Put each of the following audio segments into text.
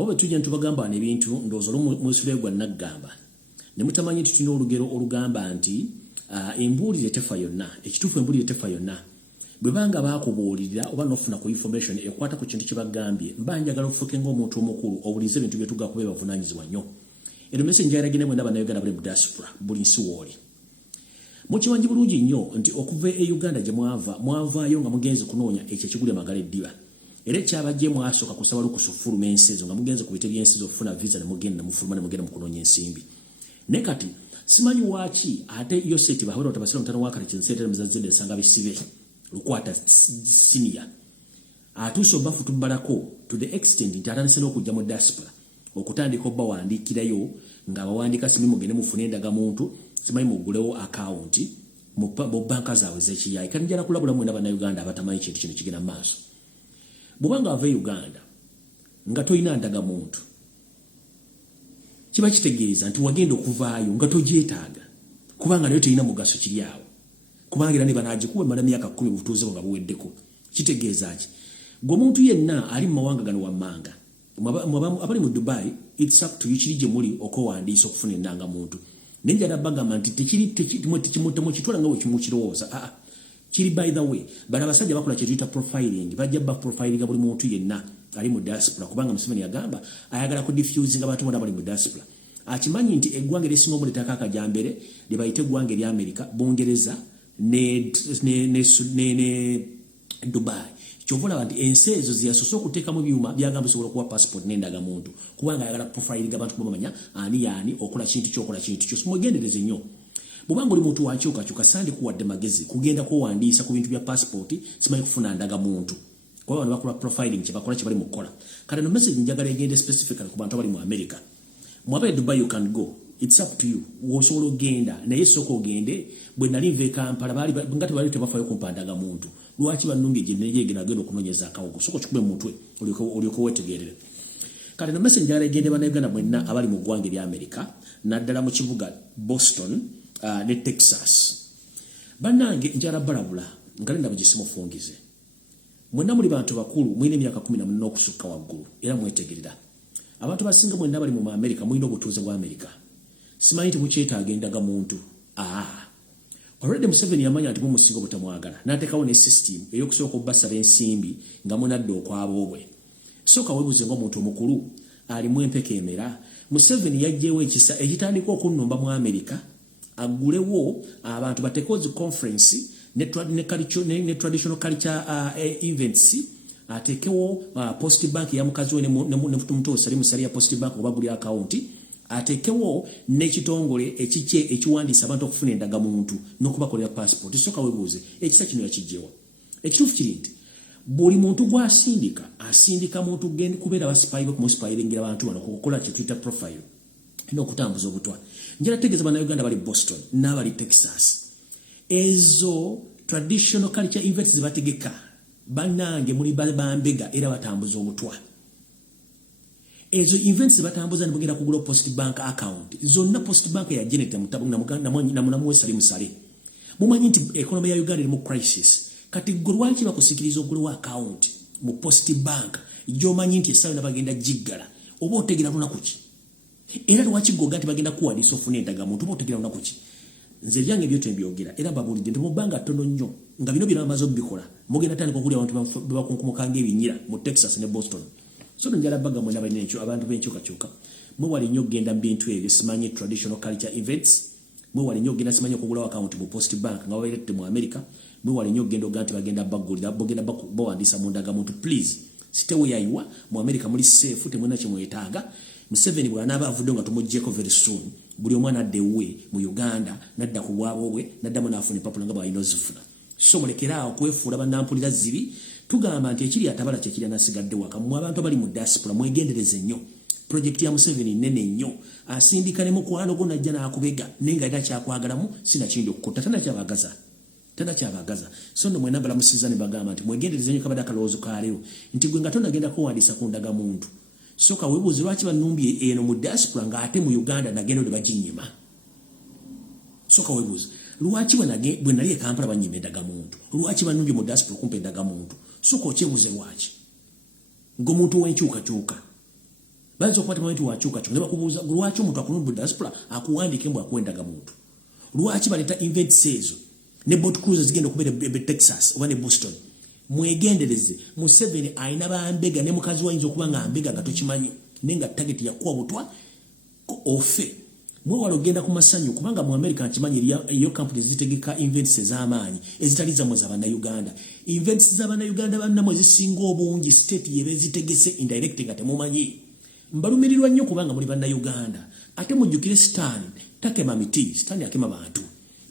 oba tujja ntubagamba n'ebintu ndowooza mwesule gwa naggamba ne mutamanyi nti tulina olugero olugamba nti embuulire tefa yonna ekituufu embuulire tefa yonna bwe banga baakubuulirira oba n'ofuna ku information ekwata ku kintu kye bagambye mba njagala ofuuke ng'omuntu omukulu obulize ebintu bye tugga kuba bavunaanyizibwa nnyo eno message njayiragine mwena bannayuganda bali mu diaspora buli nsi wooli mukimanyi bulungi nnyo nti okuva e Uganda gye mwavaayo nga mugenze kunoonya ekyo ekigulya magala eddiba era ekyabajje mwasooka kusaba lukusu fuluma ensi ezo nga mugenze ku bite by'ensi zo okufuna visa ne mugenda mufuluma ne mugenda mu kunoonya ensimbi ne kati simanyi waaki ate yo seti bahawera otabasira mutano wakati kinseetere muzazide nsanga bisibe lukwata senior atuuso bafu tubbalako to the extent nti atandise n'okujja mu diaspora okutandika obbawandiikirayo nga bawandiika simi mugende mufune endagamuntu simanyi mugulewo akawunti mu banka zaabwe z'ekiyayi kati njala kulabula mwena bannayuganda abatamanyi kintu kino kigenda mu maaso bw'obanga ava e Uganda nga toyina ndagamuntu kiba kitegeeza nti wagenda okuvaayo nga togyetaaga kubanga nayo terina mugaso kiri awo kubanga era ne banaagikuba emala myaka 10 butuuze nga buweddeko kitegeeza ki gwe omuntu yenna ali mu mawanga gano wammanga abali mu Dubai it's up to you kiri gye muli okowandiisa okufuna endangamuntu naye njala bagamba nti temukitwala nga bwe kimukirowooza kiri by the way bano abasajja bakola kye tuyita profiling bajja baprofilinga buli muntu yenna ali mu diaspora kubanga Museveni yagamba ayagala ku diffusing abantu bonna bali mu diaspora akimanyi nti eggwanga erisinga omuleetako akajambere lye bayita eggwanga eri America Bungereza ne Dubai kyovula nti ensi ezo ziyasoose okuteekamu byuma byagamba bisobola okuwa passport n'endagamuntu kubanga ayagala profiling abantu kumamanya ani yaani okola kintu kyokola kintu kyo mugendereze nnyo bw'obanga oli muntu wakyukakyuka sandi kuwadde magezi kugenda kuwandiisa ku bintu bya passport simanyi kufuna ndagamuntu kuba bano bakola profiling kye bakola kye bali mu kukola kale no message njagala egende specifically ku bantu abali mu America mwabe Dubai you can go it's up to you wosobola ogenda naye soko ogende bwe nali nve Kampala bali ngati bali tebafayo kumpandaga muntu lwaki bannungi gye negenda agenda okunoonyeza akawogo soko kikube mutwe oliko wetegerere kale no message njagala egende bannayuganda mwenna abali mu ggwanga erya America naddala mu kibuga Boston ne Texas bannange njala balabula ngalenda bugisimufungize mwenna muli bantu bakulu mwine emyaka 14 okusukka waggulu era mwetegerera abantu basinga mwenna bali mu America mwine obutuuze bwa America simanyi nti mukyetaaga endagamuntu already Museveni yamanya nti mumusinga obutamwagala n'ateekawo ne system ey'okusooka obbasaba ensimbi nga munadde okwaboobwe sooka weebuze ng'omuntu omukulu alimu empeka emera Museveni yajjeewo ekisa ekitandika okunnumba mu America agulewo abantu bateekewo zi conference ne traditional culture events ateekewo post bank ya mukazi we ne mutumutosa ali musali ya post bank oba guli account ateekewo n'ekitongole ekiwandiisa abantu okufuna endagamuntu n'okubakolera passport soka webuuze ekisa kino yakijjewa ekituufu kiri nti buli muntu asindika muntu genda kubeera basipayirwe kumusipayiringira abantu bano kukola kye tuyita profile n'okutambuza obutwa njala tegeeza bannayuganda bali Boston n'abali Texas ezo traditional culture events zibategeka bannange muli bambega era batambuza obutwa ezo events batambuza ne mugenda kugula post bank account zonna post bank ya Janet namuwesali musale mumanyi nti economy ya Uganda eri mu crisis kati lwaki bakusikiriza ogula account mu post bank gy'omanyi nti essaawa nabagenda jiggala oba otegera lunaku ki era lwaki goga nti bagenda kuwandiisa ofuna endagamuntu oba otegera lunaku ki nze byange byote mbyogera era babulidde nti mu bbanga ttono nnyo nga bino bamaze obikola mugenda tandika okulya abantu bebakunkumukanga ebinyira mu Texas ne Boston so njala baga mwena balina ekyo abantu b'enkyukakyuka mwewale nnyo okugenda mu bintu ebyo simanyi traditional culture events mwewale nnyo okugenda simanyi okugulawo account mu post bank nga babairette mu America mwewale nnyo okugenda oga nti bagenda bagulira bagenda bawandiisa mu ndagamuntu please siteweyayiwa mu America muli safe temwena kimwetaaga Museveni bw'anaaba avudde nga tumuggyeko very soon buli omwana adde we mu Uganda nadda ku bwabo bwe naddamu n'afuna empapula nga bw'alina ozifuna so mulekeraawo kwefuula bannampulira zibi tugamba nti ekiri atabala kyekiri anasigadde waka mu abantu abali mu diaspora mwegendereze nnyo projekiti ya Museveni nnene nnyo asindika ne mukwano gwo najja n'akubega naye nga era kyakwagalamu sinakindi okukutta tanakyabagaza so nno mwena balamusiza ne bagamba nti mwegendereze nnyo kabadde akalowoozo kaleero nti gwe nga tonagenda kuwandiisa ku ndagamuntu soka webuuze lwaki bannumbye eno mu diaspora ng'ate mu Uganda nagenda ne baginyima soka webuuze lwaki bwe nali e Kampala bannyima endagamuntu lwaki bannumbye mu diaspora okumpa endagamuntu soka okyebuuze lwaki ng'omuntu w'enkyukakyuka Bazo kwata mwentu wachuka choneba kubuza lwachi omuntu akunubbu diaspora akuwandike mbu akwendaga muntu. Lwachi baleta event sezo ne boat cruises zigenda kubera Texas oba ne Boston. Mwegendereze Museveni aina bambega ne mukazi wayinza okubanga ambega gatokimanyi nenga target ya kuwa butwa ofe. Mwe walogenda ku masanyu kubanga mu America nkimanyi iyo companies zitegeka events z'amaanyi ezitaliza mu zabana Uganda. Events zabana Uganda banna mwe zisinga obungi state yebe zitegese indirect nga temumanyi. Mbalumirirwa nnyo kubanga muri banna Uganda. Ate mujjukire Stan takema miti Stan yakema bantu.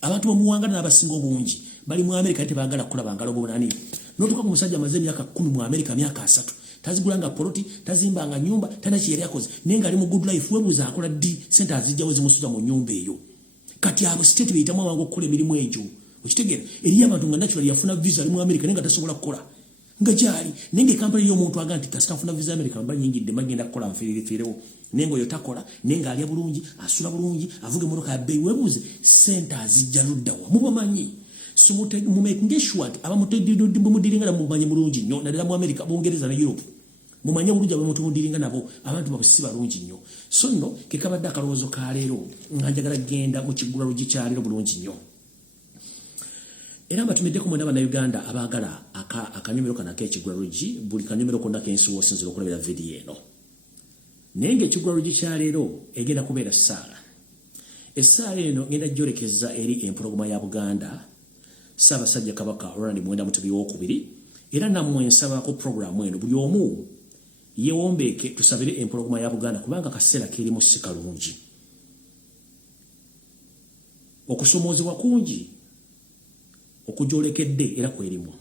Abantu bamuwanga n'abasinga obungi bali mu America tebagala kulaba ngalo bonani. Notuka ku musajja amaze myaka 10 mu America myaka 3. Tazigulanga poloti, tazimbanga nyumba, tanachiyeri yakoze. Nenga ali mu good life webuza akola di center azijjawo zimusuza mu nyumba eyo. Kati abo state beyitamu wango kule emirimu ejo. Okitegera eri abantu nga naturally yafuna visa ali mu America nenga tasobola kukola. Nga jali nenge company yo muntu aganti kasitafuna visa America mba nyingi de magenda kukola mfirewo. Nengo yotakola nenga ali bulungi, asula bulungi, avuge muroka bei webuze center azijjaluddawa. Mubamanyi sumute mumekinge shwat aba mutedido mudiringa na mumanye mulungi nnyo nadala mu America Bungereza na Europe mumanye bulungi aba mudiringa nabo abantu babisiba bulungi nnyo so nno kekabadde akalowozo ka leero nganjagala genda mu kigula lugi kya leero bulungi nnyo era batumidde ku mwenda na Uganda abagala akanyomero kana k'ekigula lugi buli kanyomero konna kensi wosinzira okulabira video eno nenge ekigula lugi kya leero egenda kubeera essaala eno ngenda jolekeza eri empologoma ya Buganda Ssaabasajja Kabaka Ronald Muwenda Mutebi w'okubiri era nammwe nsaba ku program eno buli omu yeewombeeke tusabire empologoma ya Buganda kubanga kaseera kirimu si kalungi okusomoozebwa kungi okujoolekedde era kwerimu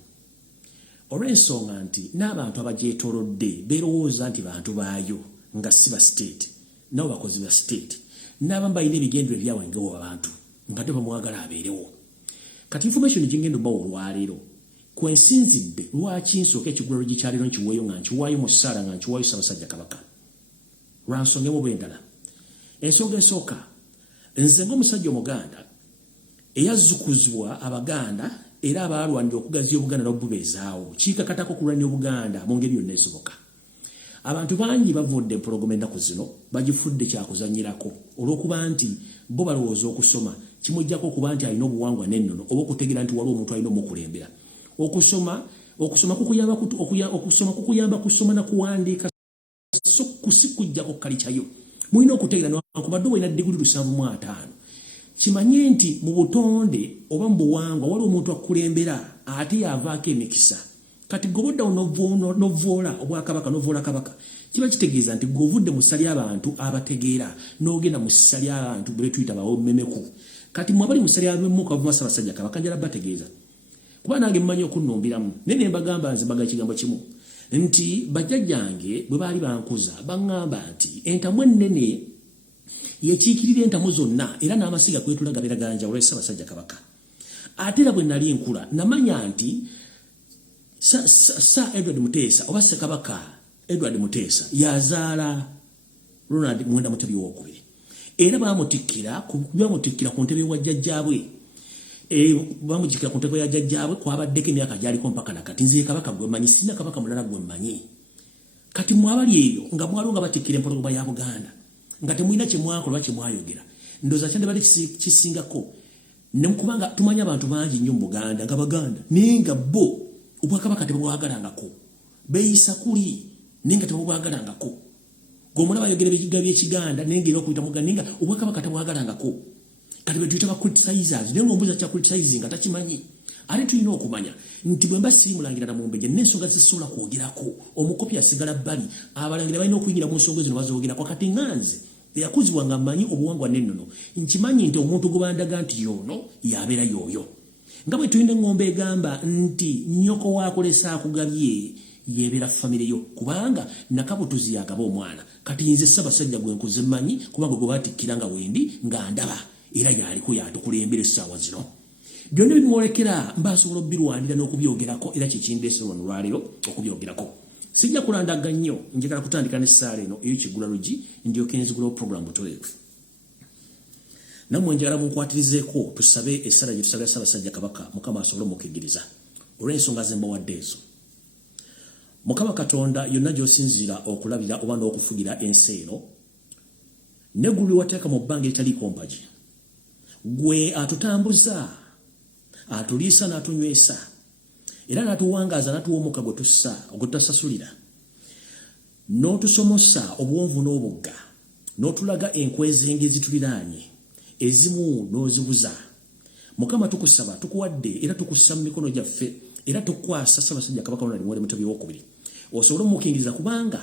olw'ensonga nti n'abantu abagyetoolodde beerowooza nti bantu baayo nga si ba state nabo bakozi ba state n'abamu balina ebigendero ebyabwe ng'abo abantu nga te bamwagala abeerewo. Kati information jingendo bawo olwaleero kwensinzidde lwaki nsooka ekigulalo gikyalero nkiweeyo nga nkiwaayo mu ssaala nga nkiwaayo Ssaabasajja Kabaka lwansonga emu bw'endala ensonga esooka nze ng'omusajja Omuganda eyazzukuzibwa Abaganda era abaalwanira okugaziya Obuganda n'obubeezaawo kiikakatako okulwanira Obuganda mu ngeri yonna esoboka abantu bangi bavudde empologoma ennaku zino bagifudde kyakuzanyirako olw'okuba nti bo balowooza okusoma kimujjako okuba nti alina obuwangwa n'ennono oba okutegeera nti waliwo omuntu alina omukulembera okusoma kukuyamba kusoma na kuwandiika so kusikujjako kalikyayo mulina okutegeera newankubadde olina diguli 7.5 kimanye nti mu butonde oba mu buwangwa waliwo omuntu akukulembera ate yavaako emikisa kati goboddawo novoola obwakabaka novoola kabaka kiba kitegeeza nti govudde mu ssa ly'abantu abategeera n'ogenda mu ssa ly'abantu bwe tuyita bawomemeku kati mwabali mu ssa ly'abamemeku kavuma Ssaabasajja Kabaka njala bategeeza kuba nange mmanyi okunnumbiramu naye mbagamba nze mbaga ekigambo kimu nti bajjajjange bwe baali bankuza baŋŋamba nti entamu ennene yekiikirira entamu zonna era n'amasiga kwetulaga biraganja olwa Ssaabasajja Kabaka ate era bwe nali nkula namanya nti Sir Edward Muteesa oba Ssekabaka Edward Muteesa yazaala Ronald Muwenda Mutebi w'okubiri era bamutikkira ku ntebe wa jjajjaabwe bamujjikira ku ntebe ya jjajjaabwe kwabaddeko emyaka gyaliko mpaka nakati nze Kabaka gwe mmanyi sina Kabaka mulala gwe mmanyi kati mwabali eyo nga mwaliwo nga batikkira empologoma ya Buganda nga temulina kye mwakola kye mwayogera ndowooza kyandibadde kisingako nekubanga tumanyi abantu bangi nnyo mu Buganda nga Baganda naye nga bo Obwakabaka tebwagalangako beeyisa kuli nenga tebwagalangako gomulaba bayogera ebiga by'Ekiganda nenga era okuyita muganda nenga Obwakabaka tebwagalangako kati betuyita ba criticizers nenga ombuza kya criticizing atakimanyi ate tulina okumanya nti bwe mba siimulangira na mumbeje n'ensonga zisobola kwogerako omukopi asigala bbali abalangira balina okuyingira mu nsonga zino bazoogerako kati nganze eyakuzibwa nga mmanyi obuwangwa n'ennono nkimanyi nti omuntu gwe bandaga nti yono yabeera yooyo nga bwe tulina engombe egamba nti nnyoko waakolesa akugabye yebeera famire yo kubanga nakabutuzi yagaba omwana kati nze Ssaabasajja gwe nkuze mmanyi kubanga gwe batikkira nga wendi nga ndaba era yaliko yatukulembera essaawa zino byonna bimwolekera mbasobola obbirwanira n'okubyogerako era kyekindeese wano lwaleero okubyogerako sijja kulandaga nnyo njagala kutandika n'essaala eno ey'ekigula lugi ndyoke nzigulawo program butoleevu namwe njagala munkwatirizeeko tusabe essala gye tusabira Ssaabasajja Kabaka Mukama asobole omukigiriza olw'ensonga ze mbawadde ezo Mukama Katonda yonna gy'osinziira okulabira oba n'okufugira ensi eno neggulu wateeka mu bbanga etali kompagi gwe atutambuza atuliisa n'atunywesa era n'atuwangaaza n'atuwa omukka gwe tutasasulira n'otusomosa obuwonvu n'obugga n'otulaga enkwezenge ezituliraanye ezimu n'ozibuza. Mukama tukusaba tukuwadde era tukussa mu mikono gyaffe era tukwasa Ssaabasajja Kabaka Ronald Muwere Mutebi II osobole omukingiriza kubanga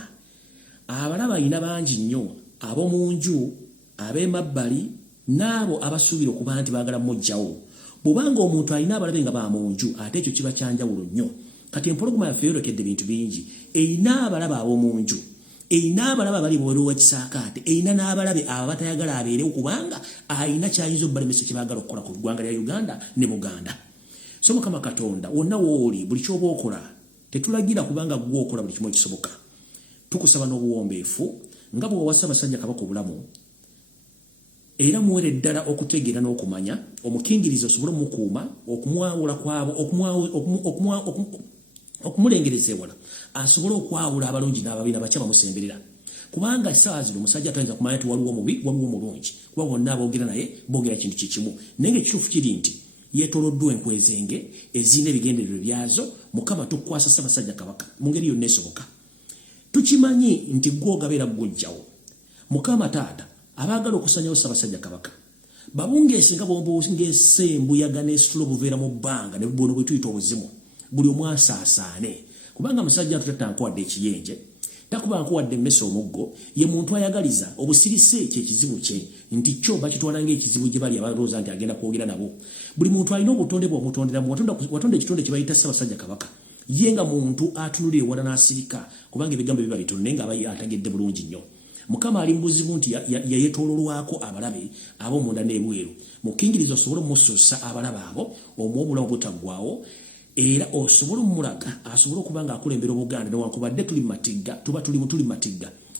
abalaba ayina bangi nnyo ab'omu nju ab'emabbali n'abo abasuubira okuba nti baagala mujjawo. Bw'obanga omuntu alina abalabe nga ba mu nju ate ekyo kiba kyanjawulo nnyo. Kati empologoma yaffe yolekedde bintu bingi. Eyina abalaba ab'omu nju, eyina abalaba bali bweru w'ekisaakaate, eyina n'abalabe abo batayagala abeerewo kubanga ayina kyayinza obbalemesa kye baagala okukola ku ggwanga lya Uganda ne Buganda. So Mukama Katonda wonna w'oli buli ky'oba okola tetulagira kubanga gwe okola buli kimu ekisoboka. Tukusaba n'obuwombeefu nga bwe wawasa Ssaabasajja Kabaka obulamu era muwere ddala okutegeera n'okumanya omukingiriza osobole omukuuma okumwawula kwabo okumulengereza ewala asobole okwawula abalungi n'ababi n'abakya bamusemberera kubanga essaawa zino omusajja atayinza kumanya nti waliwo omubi waliwo omulungi kuba bonna aboogera naye boogera kintu kikimu naye ng'ekituufu kiri nti yeetooloddwa enkwezenge ezirina ebigendererwa byazo. Mukama tukwasa Ssaabasajja Kabaka mu ngeri yonna esoboka. Tukimanyi nti gwe ogabeera gw'ojjawo. Mukama Taata abaagala okusanyawo Ssaabasajja Kabaka babungeese nga bombungeese embuyaga n'esitula obuveera mu bbanga ne buno bwe tuyita obuzimu buli omu asaasaane kubanga musajja tutatankuwadde ekiyenje takuba nkuwadde emmese omuggo ye muntu ayagaliza obusirise kye kizibu kye nti kyo bakitwala ng'ekizibu gye bali abalowooza nti agenda kwogera nabo. Buli muntu alina obutonde bw'omutonderamu watonda ekitonde kye bayita Ssaabasajja Kabaka ye nga muntu atunulira ewala n'asirika kubanga ebigambo biba bitono naye nga aba ategedde bulungi nnyo. Mukama ali mbuzibu nti yayetoololwako abalabe ab'omunda n'ebweru mukingiriza osobole omusuusa abalabe abo omuwa obulamu butaggwaawo era osobole omulaga asobole okuba ng'akulembera Obuganda newankubadde tuli matigga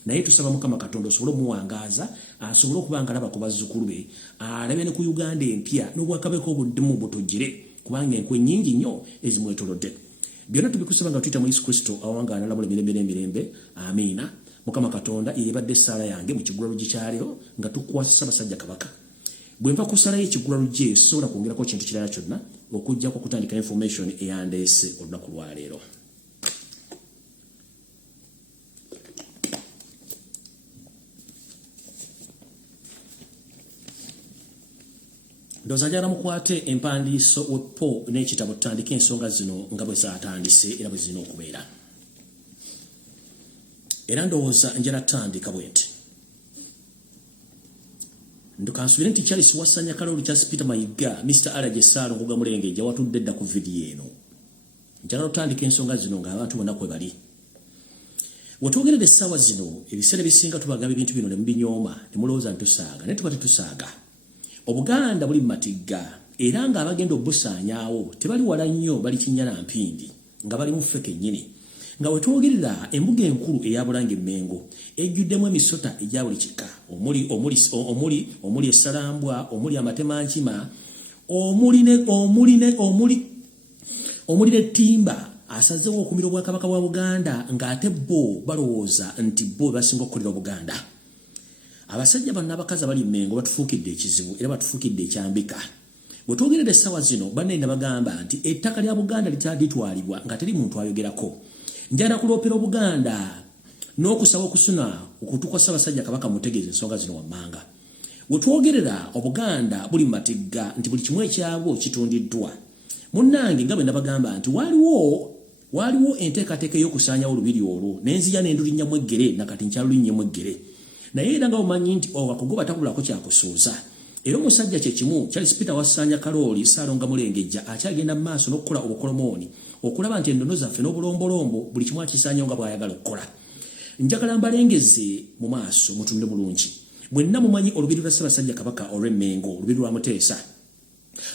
naye tusaba Mukama Katonda osobole omuwangaaza asobole okuba nga alaba ku bazzukulu be alabe ne ku Uganda empya n'obwakabaka obuddumu butojjere kubanga enkwe nnyingi nnyo ezimwetoolodde. Byonna tubikusaba nga tuyita mu Yesu Kristo awangaala alabula emirembe n'emirembe. Amiina. Mukama Katonda yeebadde essaala yange mu kiggula luggi kyaleero nga tukwasa Ssaabasajja Kabaka. Bwe nva ku ssala y'ekiggula luggi sobola kwongerako kintu kirala kyonna okuggyako kutandika information eyandeese olunaku lwaleero. Ndowooza njagala mukwate empandiiso weppo n'ekitabo tutandike ensonga zino nga bwe zaatandise era bwe zirina okubeera. Era ndowooza njala tandika bwe nti ndukansubire nti Charles Wasanya Kaloli Charles Peter Mayiga Mr. Alaje Salo Nguga Mulengeja watudde dda ku vidiyo eno. Njala tandika ensonga zino nga abantu bonna kwe bali. Wetwogerera essaawa zino ebiseera bisinga tubagamba ebintu bino ne mubinyooma ne mulowooza ntusaaga naye tuba tetusaaga. Obuganda buli matigga era nga abagenda obusaanyaawo tebali wala nnyo bali Kinyana Mpindi nga bali mu ffe kennyini. Nga wetwogerera embuga enkulu eya Bulange Mmengo ejjuddemu emisota egya buli kika omuli essalambwa omuli amatemankima omuli n'ettimba asazeewo okumira Obwakabaka bwa Buganda ng'ate bo balowooza nti bo basinga okukolera Obuganda. Abasajja bano n'abakazi abali Mmengo batufuukidde ekizibu era batufuukidde ekyambika. Bwe twogerera essaawa zino bannayina bagamba nti ettaka lya Buganda litwalibwa nga teri muntu ayogerako. Njala kuloopera Obuganda n'okusaba okusuna okutuuka Ssaabasajja Kabaka mutegeeze ensonga zino wammanga. Bwe twogerera Obuganda buli matigga nti buli kimu ekyabwo kitundiddwa. Munnange nga bwe nabagamba nti waliwo enteekateeka y'okusaanyawo olubiri olwo n'enzija n'endulinnyamu eggere nakati nkyalulinnyamu eggere. Naye era nga bumanyi nti wakugoba tabulako kyakusuuza. Era omusajja kye kimu Charles Peter Wasanya Kaloli Saalonga Mulengejja akyagenda mu maaso n'okukola obukolomooni okulaba nti endono zaffe n'obulombolombo buli kimu akisaanyawo nga bw'ayagala okukola. Njagala mbalengeze mu maaso mutunde bulungi. Mwenna mumanyi olubiri lwa Ssaabasajja Kabaka olw'Emmengo olubiri lwa Muteesa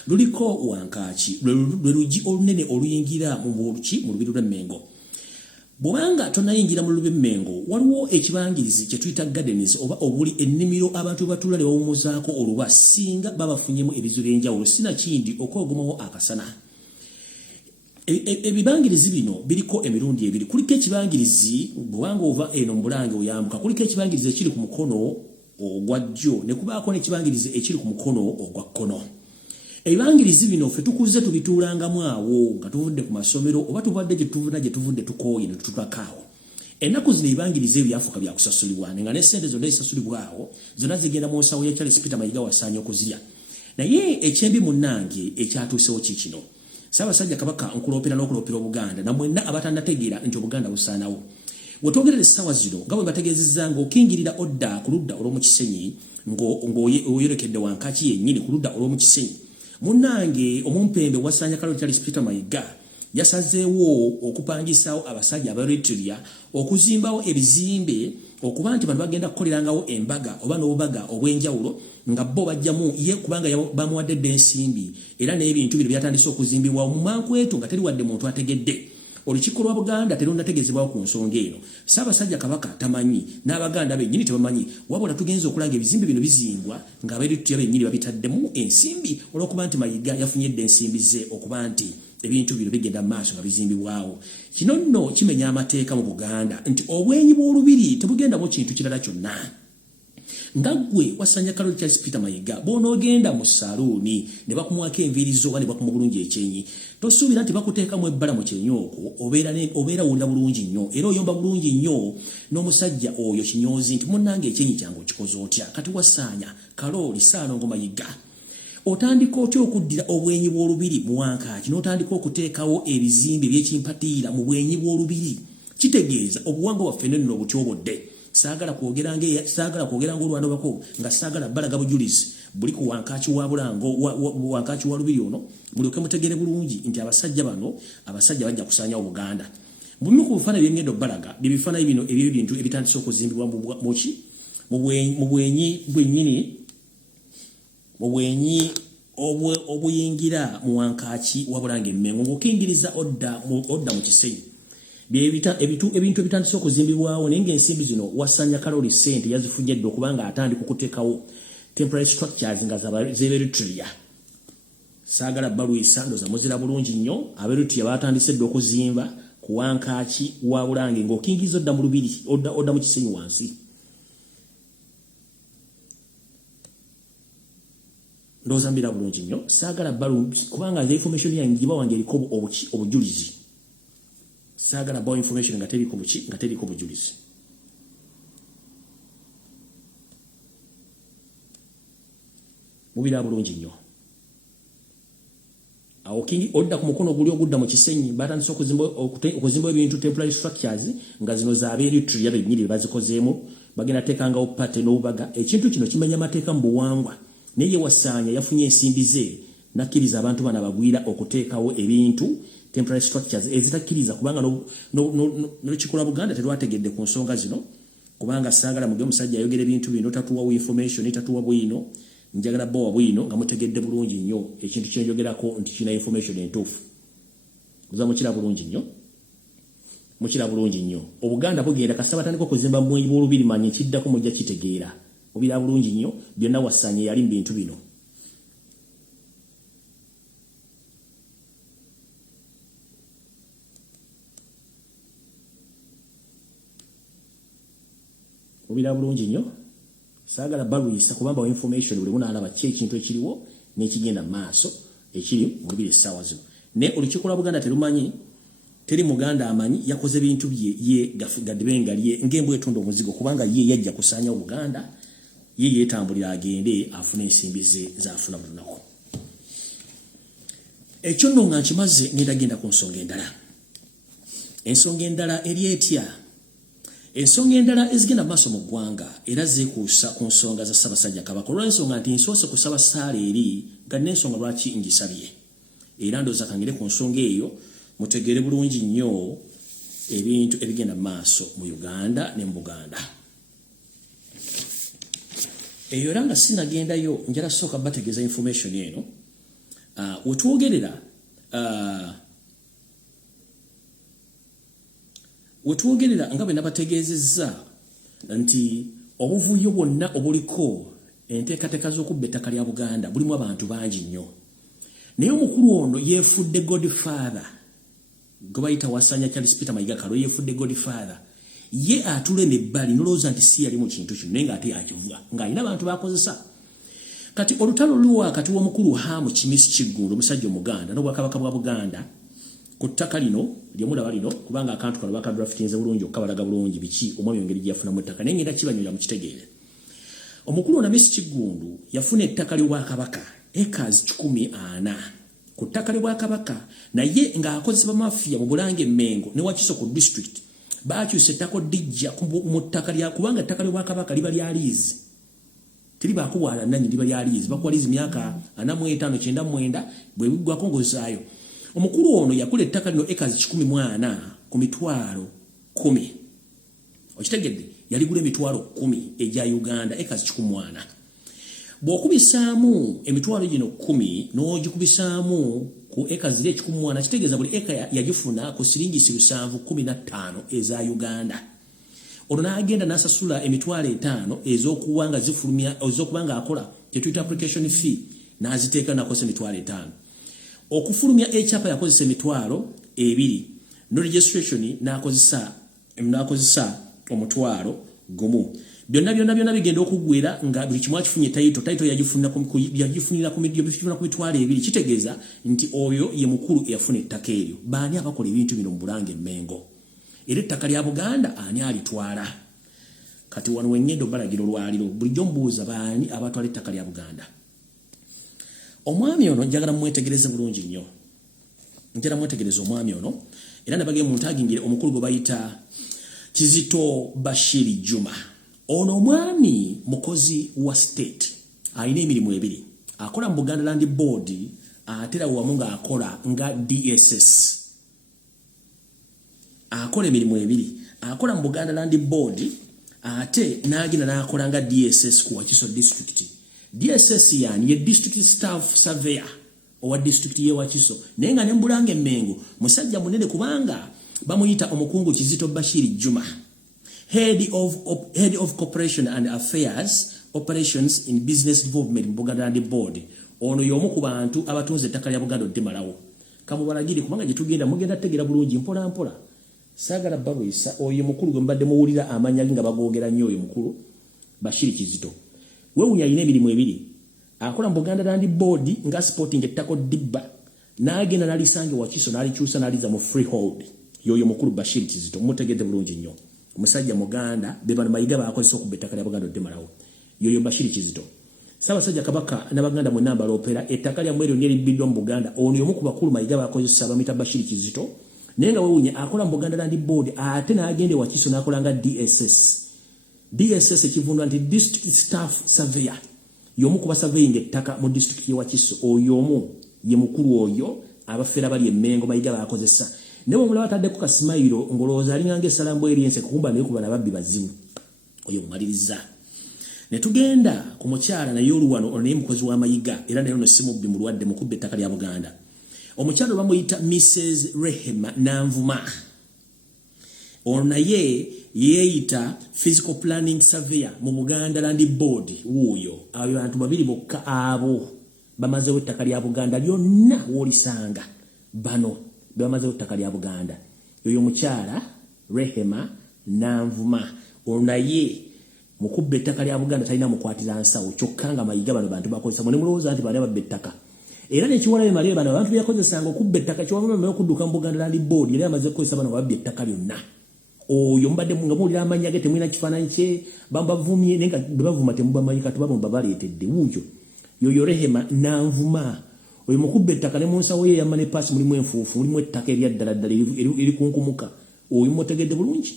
luliko wankaaki lwe luggi olunene oluyingira mu lubiri lw'Emmengo. Bw'obanga tonayingira mu lubiri lw'Emmengo waliwo ekibangirizi kye tuyita gardens oba obuli ennimiro abantu batula ne bawummuzaako oluba singa babafunyemu ebizu by'enjawulo sinakindi okwogomawo akasana. ebibangirizi bino biriko emirundi ebiri. Kuliko ekibangirizi bwanga ova eno mbulange oyambuka, kuliko ekibangirizi ekiri ku mukono ogwa ddyo ne kubaako n'ekibangirizi ekiri ku mukono ogwa kkono. Ebibangirizi bino ffe tukuze tubituulangamu awo nga tuvudde ku masomero oba tubadde gye tuvudde tukooye ne tutulakaawo. Ennaku zino ebibangirizi ebyo byafuuka bya kusasulibwa nga n'essente zonna ezisasulibwawo zonna zigenda mu nsawo ya Charles Peter Mayiga wasaanya okuzirya. Naye ekyembi munnange ekyatuusewo kikino. Ssaabasajja Kabaka nkuloopera n'okuloopera Obuganda na mwenna abatannategeera nti Obuganda busaanawo. Wetwogerera essaawa zino nga bwe bategeezezza ng'okingirira odda ku ludda olw'omu Kisenyi ng'oyolekedde Wankaki yennyini ku ludda olw'omu Kisenyi. Munnange omumpembe wasaanya Kaloli Charles Peter Mayiga yasazeewo okupangisaawo abasajja aba Eritrea okuzimbawo ebizimbe okuba nti bantu bagenda kukolerangawo embaga oba n'obubaga obw'enjawulo nga bo bajjamu ye kubanga bamuwadde dde ensimbi era n'ebintu bino byatandise okuzimbibwa mu Mankwetu nga teri wadde muntu ategedde. Olukiiko lwa Buganda terunnategeezebwawo ku nsonga eno. Ssaabasajja Kabaka tamanyi n'Abaganda bennyini tebamanyi wabula tugenza okulanga ebizimbe bino bizimbwa nga Abeeritrea bennyini babitaddemu ensimbi olw'okuba nti Mayiga yafunye dde ensimbi ze okuba nti ebintu bino bigenda maaso nga bizimbibwawo. Kino nno kimenya amateeka mu Buganda nti obwenyi bw'olubiri tebugendamu kintu kirala kyonna. Nga ggwe wasaanya Kaloli Charles Peter Mayiga bw'onoogenda mu saluuni ne bakumwako enviiri zo oba ne bakuma bulungi ekyenyi, tosuubira nti bakuteekamu ebbala mu kyenyi okwo obeera wulira bulungi nnyo era oyomba bulungi nnyo n'omusajja oyo kinyoozi nti munnange ekyenyi kyange okikoze otya. Kati wasaanya Kaloli Ssaalongo Mayiga otandika otya okuddira obwenyi bw'olubiri mu Wankaki n'otandika okuteekawo ebizimbe by'ekimpatiira mu bwenyi bw'olubiri. Kitegeeza obuwangwa bwaffe nno butyobodde. Saagala kwogera ng'olwana bako nga saagala balaga bujulizi buli ku Wankaki wa Bulango Wankaki wa lubiri ono mulyoke mutegere bulungi nti abasajja bano abasajja bajja kusaanya Obuganda. Bumu ku bifaananyi bye ngenda obbalaga bye bifaananyi bino eby'ebintu ebitandise okuzimbibwa mu bwenyi bwennyini obuyingira mu Wankaki wa Bulange Mmengo ng'okingiriza odda mu Kisenyi. Ebintu ebitandise okuzimbibwawo naye ng'ensimbi zino wasaanya Kaloli ssente yazifunye okubanga atandika okuteekawo temporary structures nga z'Eritrea. Saagala balwisa ndoza muzira bulungi nnyo. Abeeritrea batandise dde okuzimba ku Wankaki wa Bulange ng'okingiriza odda mu lubiri odda mu Kisenyi wansi. Ndoza mbira bulungi nnyo. Saagala kubanga the information yange giba wange eriko obujulizi. Saagala bawa information nga teriko bujulizi. Mubira bulungi nnyo. Awo odda ku mukono guli ogudda mu Kisenyi batandise okuzimba ebintu temporary structures nga zino za Eritrea bennyini bazikozeemu bagenda teekangawo pate n'obubaga. Ekintu kino kimenya amateeka mu buwangwa naye Wasaanya yafunye ensimbi ze nakkiriza abantu bana bagwira okuteekawo ebintu temporary structures ezitakkiriza kubanga n'olukiiko lwa Buganda terwategedde ku nsonga zino kubanga saagala muge musajja ayogera ebintu bino tatuwa information tatuwa bwino njagala bawa bwino nga mutegedde bulungi nnyo ekintu kyenjogerako nti kina information entuufu. Kuza mukira bulungi nnyo. Obuganda bugenda kasita batandika okuzimba mu bwenyi bw'olubiri manye kiddako mujja kitegeera. Mubira bulungi nnyo byonna Wasaanya yali mu bintu bino. Mubira bulungi nnyo. Saagala balwisa kubamba information buli munaalaba ki ekintu ekiriwo n'ekigenda maaso ekiri mu lubiri essaawa zino. Ne olukiiko lwa Buganda terumanyi teri Muganda amanyi yakoze bintu bye ye gaddibenga lye ng'embwa etunda omuzigo kubanga ye yajja kusaanya Obuganda ye yeetambulira agende afune ensimbi ze zaafuna mu lunaku. Ekyo nno nga nkimaze ngenda ku nsonga endala. Ensonga endala eri etya? Ensonga endala ezigenda maaso mu ggwanga era zeekuusa ku nsonga za Ssaabasajja Kabaka olw'ensonga nti nsoose kusaba ssaala eri nga n'ensonga lwaki ngisabye. Era ndowooza kangere ku nsonga eyo mutegeere bulungi nnyo ebintu ebigenda maaso mu Uganda ne mu Buganda. Eyo era nga sinagendayo njala sooka bategeeza information eno. Wetwogerera nga bwe nabategeezezza nti obuvuyo bwonna obuliko enteekateeka z'okubba ettaka lya Buganda bulimu abantu bangi nnyo. Naye omukulu ono yeefudde Godfather gobaita wasanya Charles Peter Mayiga kalo yefudde Godfather ye atule ne bali noloza nti si yali mu kintu kino nenga ate akivuga nga ina bantu bakozesa kati olutalo luwa kati wo mukuru Hamu Kimisi Kiggundu musajja Omuganda n'obwakabaka bwa Buganda ku ttaka lino lyemula balino kubanga akantu kano bakadraftinze bulungi okabalaga bulungi biki omwami engeri gyafuna mu ttaka nengenda kibanyola mu kitegeere omukulu Kimisi Kiggundu yafuna ettaka liwa kabaka acres 40 ku ttaka liwa kabaka naye nga akozesa mafia mu Bulange Mengo ne Wakiso ku district bakyuse ttako dijja mu ttaka lya kubanga ttaka liwa kabaka liba lya lizi tili bakuwala nanyi liba lya lizi bakuwa lizi myaka 45 bwe biggwako ngozaayo omukulu ono yakula ettaka lino acres 10 ku mitwalo 10 okitegedde yaligula emitwalo 10 eja Uganda acres 10 bw'okubisaamu emitwalo gino 10 n'ogikubisaamu ku acres 10 kitegeeza buli eka yagifuna ku siringi 715 eza Uganda ono n'agenda n'asasula emitwalo 5 ez'okuwanga zifulumya ez'okubanga akola tetuyita application fee n'aziteeka n'akozesa emitwalo 5 okufulumya ekyapa yakozesa emitwalo 2 no registration n'akozesa omutwalo gumu byonna bigenda okugwera nga buli kimu akifunye title yagifunira ku mitwalo 2 kitegeeza nti oyo ye mukulu eyafuna ettaka eryo baani abakola ebintu bino mu Bulange Mengo era ettaka lya Buganda ani alitwala kati wano wengendo balagira olwaliro bulijjo mbuuza baani abatwala ettaka lya Buganda omwami ono njagala mwetegereze bulungi nnyo njagala mwetegereze omwami ono era nabagye mu ntagingire omukulu gwe bayita Kizito Bashiri Juma ono omwami mukozi wa state alina emirimu ebiri akola mu Buganda Land Board atera wamu nga akola nga DSS akola emirimu ebiri akola mu Buganda Land Board ate n'agenda n'akola nga DSS ku Wakiso district DSS yani ye district staff surveyor owa district ye Wakiso nenga ne Bulange Mengo musajja munene kubanga bamuyita omukungu Kizito Bashiri Juma head of corporation and affairs operations in business development mu Buganda Land Board ono yomu ku bantu abatunze ettaka lya Buganda oddemalawo kamubalagire kubanga gitugenda mugenda tegera bulungi mpola mpola sagala balwisa oyo mukulu gwe mbadde muwulira amanya nga bagogera nnyo oyo mukulu Bashiri Kizito wewe yalina emirimu ebiri akola mu Buganda Land Board nga sporting ettako dibba n'agenda n'alisange Wakiso n'alikyusa n'aliza mu freehold yoyo mukulu Bashiri Kizito mutegedde bulungi nnyo omusajja Muganda bebana Mayiga bakozesa okubba ettaka lya Buganda oddemalawo yoyo Bashiri Kizito Ssaabasajja Kabaka n'Abaganda mu namba lopera ettaka lya mwero nyeri biddo mu Buganda ono yomu ku bakulu Mayiga bakozesa bamita Bashiri Kizito nenga wewunye akola mu Buganda Land Board ate n'agende Wakiso n'akola nga DSS ekivundwa nti district staff surveyor yomu ku basurveying ettaka mu district ye Wakiso oyo omu ye mukulu oyo abafera bali emengo Mayiga bakozesa newe mulaba tadde ku kasimayiro ngolooza ali ngange salambo eriense kukumba ne kubana babbi bazimu oyo maliriza ne tugenda ku mukyala naye oluwano ono naye mukozi wa Mayiga era naye ono simubbi mulwadde mu kubba ettaka lya Buganda omukyala bamuyita Mrs. Rehema Nanvuma ono naye yeeyita physical planning surveyor mu Buganda Land Board wuuyo ayo bantu babiri bokka abo bamazewo ettaka lya Buganda lyonna woolisanga bano bamazewo ettaka lya Buganda yoyo mukyala Rehema Nanvuma ono naye mukubba ettaka lya Buganda talina mukwatira nsawo kyokka nga Mayiga bano bantu bakozesa mune mulowooza nti bali babba ettaka era nekiwala be Mayiga bano abantu byakozesanga okubba ettaka kiwamama okudduka mu Buganda Land Board era amaze kukozesa bano babba ettaka lyonna oyo mbadde nga muwulira amanya ge temwina kifaananyi kye bambavumye nenga bebavuma temubamanyi kati bamwe babaleetedde wuuyo yoyo Rehema Nanvuma oyo mukubba ettaka ne munsawo ye yamma ne paasi mulimu enfuufu mulimu ettaka eryaddaladdala erikunkumuka oyo mutegedde bulungi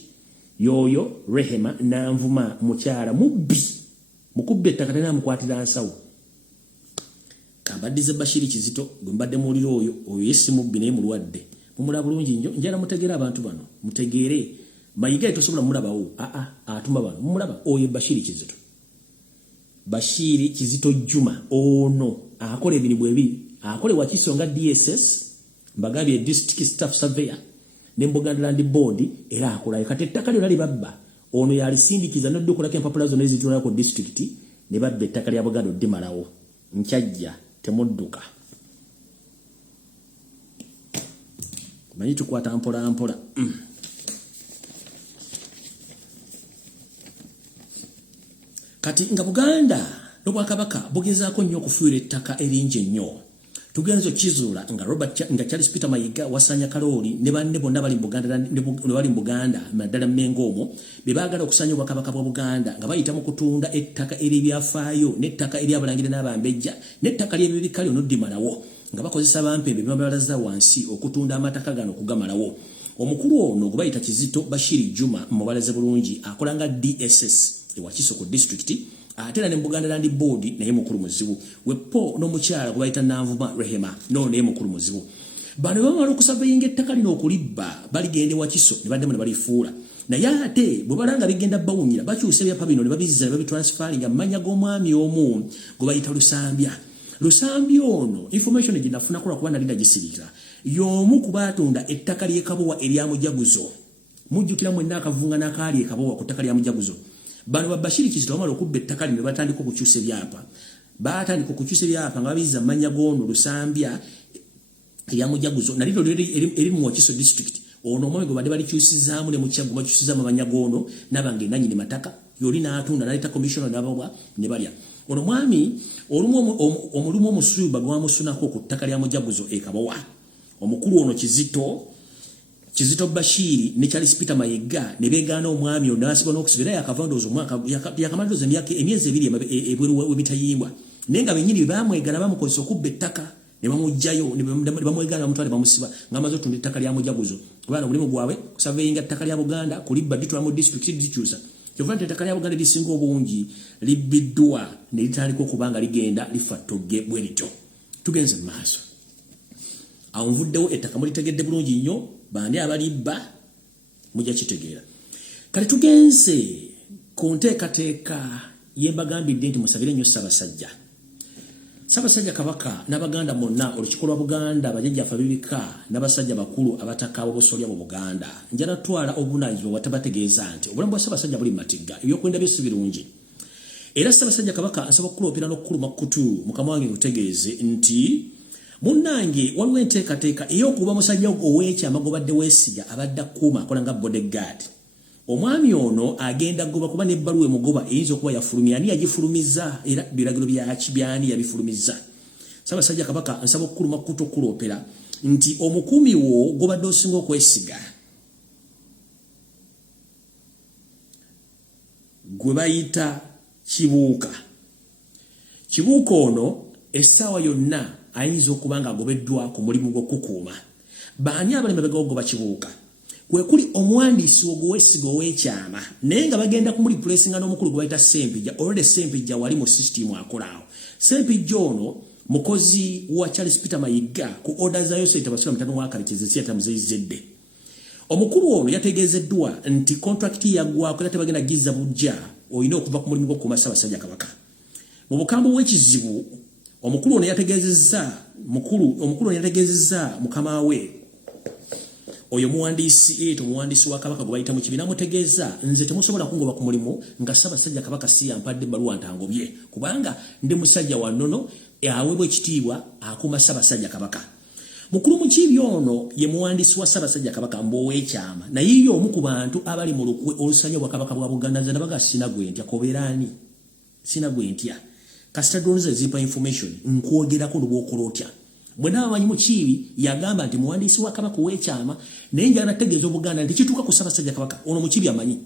yoyo Rehema Nanvuma mukyala mubbi mukubba ettaka talina mukwatira nsawo kabaddize Bashiri Kizito gwe mbadde muwulira oyo yesi mubbi naye mulwadde mumulaba bulungi nnyo njala mutegeere abantu bano mutegeere Mayiga tosobola mulabawo atuma bano mumulaba oyo Bashiri Kizito Bashiri Kizito Juma ono akola emirimu ebiri akole Wakiso nga DSS mbagabye district staff surveyor ne Buganda Land Board era akola kati ettaka lyo lali babba ono yalisindikiza n'oddukulako empapula zonna ezitwala ku district ne babba ettaka lya Buganda oddemalawo nkyajja temudduka manyi tukwata mpola mpola. Kati nga Buganda n'Obwakabaka bugezaako nnyo okufuuyira ettaka eringi ennyo. Tugenzo kizuula nga Charles Peter Mayiga wasanya Kaloli ne banne bonna bali mu Buganda naddala Mmengo omwo be baagala okusanya Obwakabaka bwa Buganda nga bayita mu kutunda ettaka ery'ebyafaayo n'ettaka ery'abalangira n'abambejja n'ettaka ly'ebibikali onoddimalawo nga bakozesa bampembe bibabalaza wansi okutunda amataka gano okugamalawo. Omukulu ono gwe bayita Kizito Bashiri Juma mubalaze bulungi akola nga DSS ewa Kisoko district ate ne Buganda Land Board naye mukulu muzibu wepo n'omukyala gwe bayita Nanvuma Rehema no naye mukulu muzibu. Bano bamala okusaveyinga ettaka lino okulibba baligende wa Kiso ne baddemu ne balifuula naye ate bwe balanga bigenda bawunyira bakyusa ebyapa bino ne babizza ne babitransferinga mu mannya g'omwami omu gwe bayita Lusambya ono information ginafuna kola kuba nalinda gisirikira y'omu ku baatunda ettaka ly'e Kabowa erya Mujaguzo. Mujjukira mwenna akavunga n'akaali e Kabowa ku ttaka lya Mujaguzo. Bano Bashiri Kizito bamala okubba ettaka lino batandika okukyusa ebyapa. Batandika okukyusa ebyapa nga babizza mannya g'ono Lusambya erya Mujaguzo naliro eri mu Wakiso district. Ono omwami gwe badde balikyusizaamu ne mu Kyaggwe bakyusizaamu mannya g'ono n'abange nannyini mataka yoli n'atunda n'aleeta commissioner n'ababwa ne balya. Ono mwami omulimu omusuuba gwamusunako ku ttaka lya Mujaguzo e Kabowa. Omukulu ono Kizito Bashiri ne Charles Peter Mayiga ne beegaana omwami ono n'asibwa n'okusibira yakavandoza omwaka yakamandoza emyezi ebiri ebweru webitayimbwa naye nga bennyini bamwegana bamukozesa okubba ettaka ne bamugjayo ne bamwegaana bamutwale bamusiba ng'amaze otunda ettaka lya Mujaguzo. Kubanga omulimu gwabwe kusaveyinga ettaka lya Buganda kulibba ditula mu district dikyusa kyova nti ettaka lya Buganda lisinga obungi libbiddwa ne litandika okubanga ligenda lifa ttogge bwe lityo. Tugenze mu maaso awo nvuddewo ettaka mulitegedde bulungi nnyo bandi abalibba mujja kitegeera. Kale tugenze ku nteekateeka yembagambidde nti musabire nnyo Ssaabasajja Kabaka n'Abaganda monna olukiiko lwa Buganda abajjajjaffe abibika n'abasajja bakulu abataka obusolya mu Buganda njala twala obuvunaanyizibwa watabategeeza nti obulamu bwa Ssaabasajja buli matigga ebyokwenda bye si birungi. Era Ssaabasajja Kabaka asaba okuloopera n'okukuluma kutu mukama wange ngutegeeze nti munnange waliwo enteekateeka ey'okuba musajja ow'ekyama gobadde weesiga abadde akkuuma akola nga bodyguard. Omwami ono agenda goba kuba n'ebbaluwa emugoba eyinza okuba yafulumya ani yagifulumiza era biragiro byani yabifulumiza. Ssaabasajja Kabaka nsaba okukuluma kutu okuloopera nti omukuumi wo gobadde osinga okwesiga gwe bayita Kibuuka ono essaawa yonna ayinza okuba nga agobeddwa ku mulimu gw'okukuuma. Baani abali mabega ogoba Kibuuka? Kwe kuli omuwandiisi ogw'owessiga ow'ekyama naye nga bagenda kumulipulesinga n'omukulu gwe bayita Ssempijja. Already Ssempijja wali mu sisitimu akolaawo. Ssempijja ono mukozi wa Charles Peter Mayiga ku oda za Yosete Basula mutano wa Karekezi siyata muzeyizedde. Omukulu ono yategeezeddwa nti kontrakiti yaggwako era tebagenda gizza bujja olina okuva ku mulimu gw'okukuuma Ssaabasajja Kabaka. Mu bukambo bw'ekizibu omukulu ono yategeezezza mukama we oyo muwandiisi wa Kabaka gwe bayita mu kibiina mutegeeza nze temusobola kungoba ku mulimu nga Ssaabasajja Kabaka si yampadde ebbaluwa ntangobye kubanga ndi musajja wa nnono aweebwa ekitiibwa akuuma Ssaabasajja Kabaka. Mukulu Mukiibi ono ye muwandiisi wa Ssaabasajja Kabaka mb'ow'ekyama naye ye omu ku bantu abali mu lukwe olusanya Obwakabaka bwa Buganda nze nabaga sina gwe ntya kobeeraani sina gwe ntya kasita donze zipa information nkwogerako n'obwokola otya. Bwe n'abamanyi Mukiibi yagamba nti muwandiisi wa Kabaka ow'ekyama naye njala nategeeza Obuganda nti kituuka ku Ssaabasajja Kabaka ono Mukiibi amanyi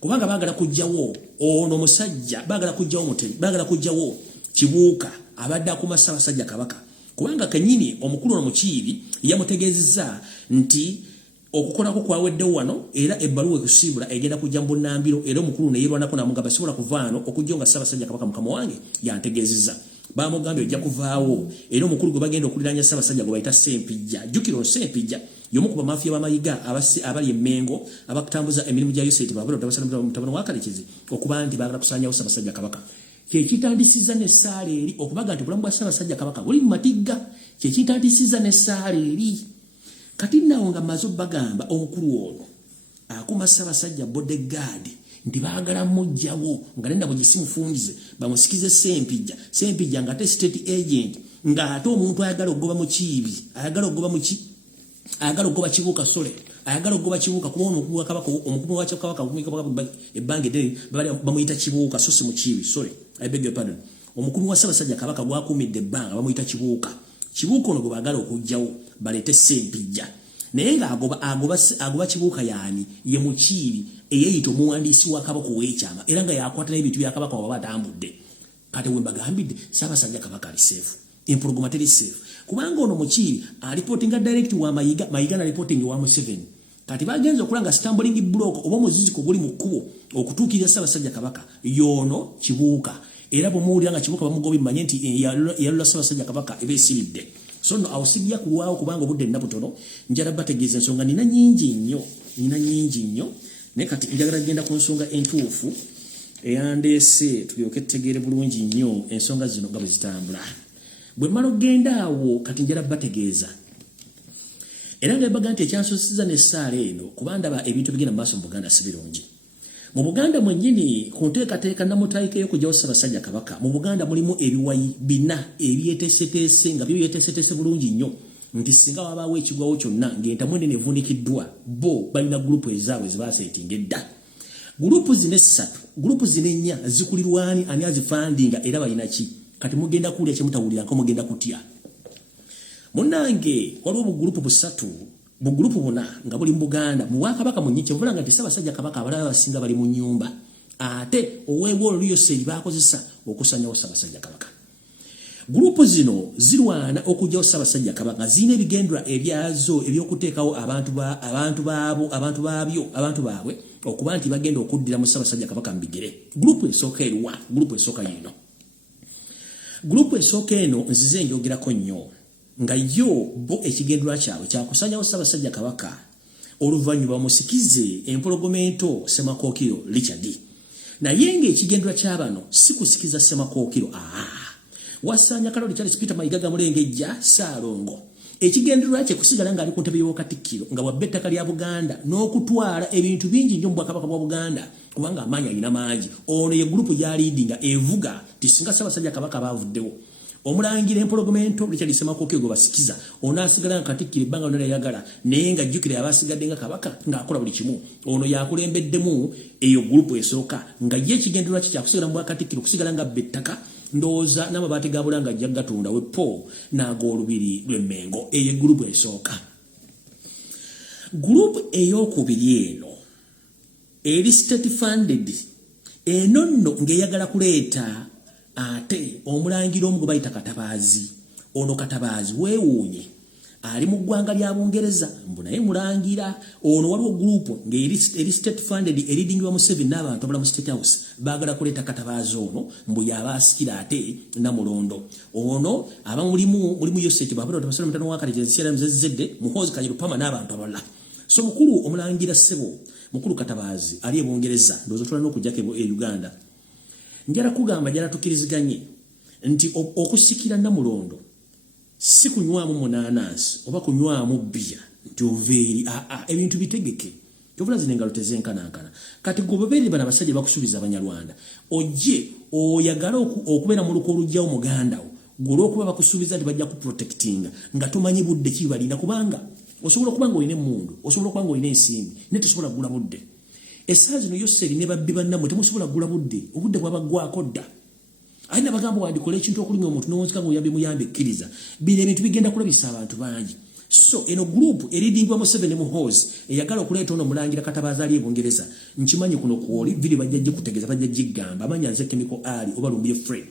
kubanga baagala kuggyawo ono musajja baagala kuggyawo Mutebi baagala kuggyawo Kibuuka abadde akuuma Ssaabasajja Kabaka kubanga kennyini omukulu ono Mukiibi yamutegeezezza nti okukolako kwaweddewo wano era ebbaluwa ekusiibula egenda kujja mu bunnambiro era omukulu ne yeerwanako namugamba sobola kuvaano okujja nga Ssaabasajja Kabaka mukama wange yantegeezezza. Bamugambye ojja kuvaawo era omukulu gwe bagenda okuliraanya Ssaabasajja gwe bayita Ssempijja. Jjukira Ssempijja y'omu ku bamafiya b'amayiga abali emmengo abakutambuza emirimu gya Yosete babula mutabani wa Karekezi okuba nti baagala kusaanyawo Ssaabasajja Kabaka. Kyekitandisizza n'essaala eri okubaga nti obulamu bwa Ssaabasajja Kabaka buli mu matigga. Kyekitandisizza n'essaala eri kati nawo nga mmaze obbagamba omukulu ono akuuma Ssaabasajja bodyguard nti baagala mujjawo nga nenda bwe gisimufungize bamusikize Ssempijja nga ate state agent nga ate omuntu ayagala okugoba Mukiibi ayagala okugoba ayagala okugoba kibuuka sole ayagala okugoba kibuuka kuba omukulu wa kabaka omukulu wa kabaka ebbange ddene bamuyita kibuuka so si mukiibi sole I beg your pardon omukulu wa Ssaabasajja Kabaka gwakuumidde ebbanga bamuyita kibuuka kibuuka ono gwe baagala okugjawo baleete Ssempijja naye ng'agoba kibuuka yaani ye mukiibi eyeeyita omuwandiisi wa kabaka ow'ekyama era nga yakwata n'ebintu bya kabaka waba atambudde kati we mbagambidde Ssaabasajja Kabaka ali seefu empologoma teri seefu kubanga ono mukiibi alipotinga direct wa Mayiga na reporting wa Museveni kati bagenze okulanga stumbling block oba muziziko guli mu kkubo okutuukirira Ssaabasajja Kabaka yono kibuuka era bumuwulira nga kibuuka bamugobi manye nti yalula Ssaabasajja Kabaka ebeesiridde so no awusibya kulwawo kubanga obudde nnabutono njala bategeeza ensonga nina nyingi nnyo naye kati njagala genda ku nsonga entuufu eyandeese tulyoke tutegeere bulungi nnyo ensonga zino nga bwe zitambula bwe mmala okgenda awo kati njala bategeeza era nga ebaga nti ekyansosiza n'essaala eno kuba ndaba ebintu bigenda mu maaso mu Buganda si birungi mu Buganda mwennyini ku nteekateeka nnamutayika ey'okugyawo Ssaabasajja Kabaka mu Buganda mulimu ebiwayi bina ebyeteeseteese nga byo byeteeseteese bulungi nnyo nti singa wabaawo ekigwawo kyonna ng'entamu ennene evundikiddwa bo balina gurupu ezaabwe zibaaseetinga edda gurupu zino essatu gurupu zino ennya zikulirwani ani azifandinga era balina ki kati mugenda kuwulira kyemutawulira nko mugenda kutya munnange waliwo bugurupu busatu bugurupu buna nga buli mu Buganda mu Bwakabaka munyi kyevula nga nti Ssaabasajja Kabaka abalala basinga bali mu nnyumba ate oweebwa oluyoseri baakozesa okusanyawo Ssaabasajja Kabaka gurupu zino zirwana okugyawo Ssaabasajja Kabaka zirina ebigendera ebyazo ebyokuteekawo abantu baabwe okuba nti bagenda okuddira mu Ssaabasajja Kabaka mu bigere gurupu esooka eruwa gurupu esooka yino gurupu esooka eno nzize njogerako nnyo nga yo bo ekigendera kyabwe kyakusanyawo Ssaabasajja Kabaka oluvannyuma musikize empologomento Ssemakookiro Richard naye ng'ekigendera ky'abano si kusikiza Ssemakookiro wasanya Kaloli Charles Peter Mayiga Mulengejja Ssaalongo ekigendererwa kye kusigala ng'ali ku ntebe y'Obwakatikkiro nga bwabba ettaka lya Buganda n'okutwala ebintu bingi nnyo mu Bwakabaka bwa Buganda kubanga amaanyi alina mangi ono ye gurupu gy'aliidinga evuga ti singa Ssaabasajja Kabaka baavuddewo omulangira empologomento Richard Ssemakookiro gwe basikiza ono asigala nga Katikkiro ebbanga lyonna lyayagala naye nga jjukira abasigadde nga Kabaka ng'akola buli kimu ono yakulembeddemu eyo gurupu esooka nga ye ekigendererwa kye kyakusigala mu Bwakatikkiro kusigala nga bba ettaka ndowooza n'amabaati ga Bulanga ajja gatunda wepo n'ag'olubiri lw'Emmengo eyo gurupu esooka gurupu ey'okubiri eno eri state funded eno nno ng'eyagala kuleeta ate omulangira omu gwe bayita Katabaazi ono Katabaazi weewuunye ali mu ggwanga lya Bungereza mbu naye mulangira ono waliwo gurupu ng'eri state funded eridingibwa Museveni n'abantu abala mu State House baagala kuleeta Katabaazi ono mbu yabaasikira ate Namulondo ono aba mulimu Yoseti Babula Tabasala mutano wa Kale Jensiera Mzezedde Muhoozi Kanyirupama n'abantu abalala so mukulu omulangira Ssebo mukulu Katabaazi ali e Bungereza ndowooza tulina okujjako e Uganda njala kugamba njala tukiriziganye nti okusikira Namulondo si kunywamu munanansi oba kunywamu bbiya nti oveeri ebintu bitegeke kyovula zino engalo tezenkanankana kati gwe babeeri bano abasajja bakusuubiza Abanyarwanda ojje oyagala okubeera mu luko olugjawo muganda wo gw'olwokuba bakusuubiza nti bajja kuprotectinga nga tomanyi budde ki balina kubanga osobola okuba nga olina emmundu osobola okuba nga olina ensimbi naye tosobola kugula budde essaawa zino Yoseri ne babbi bannammwe temusobola kugula budde obudde bwabaggwako dda ayina bagamba wandikola ekintu okulinga omuntu n'owonzika ng'oyambe muyambe ekkiriza bino ebintu bigenda kulabisa abantu bangi so eno gurupu eridingibwa Museveni Muhoozi eyagala okuleeta ono omulangira Katabaazi ali e Bungereza nkimanyi kuno kwoli biri bajja kutegeeza bajja giggamba amanya nze Chemical Ali oba Lumbuye Fred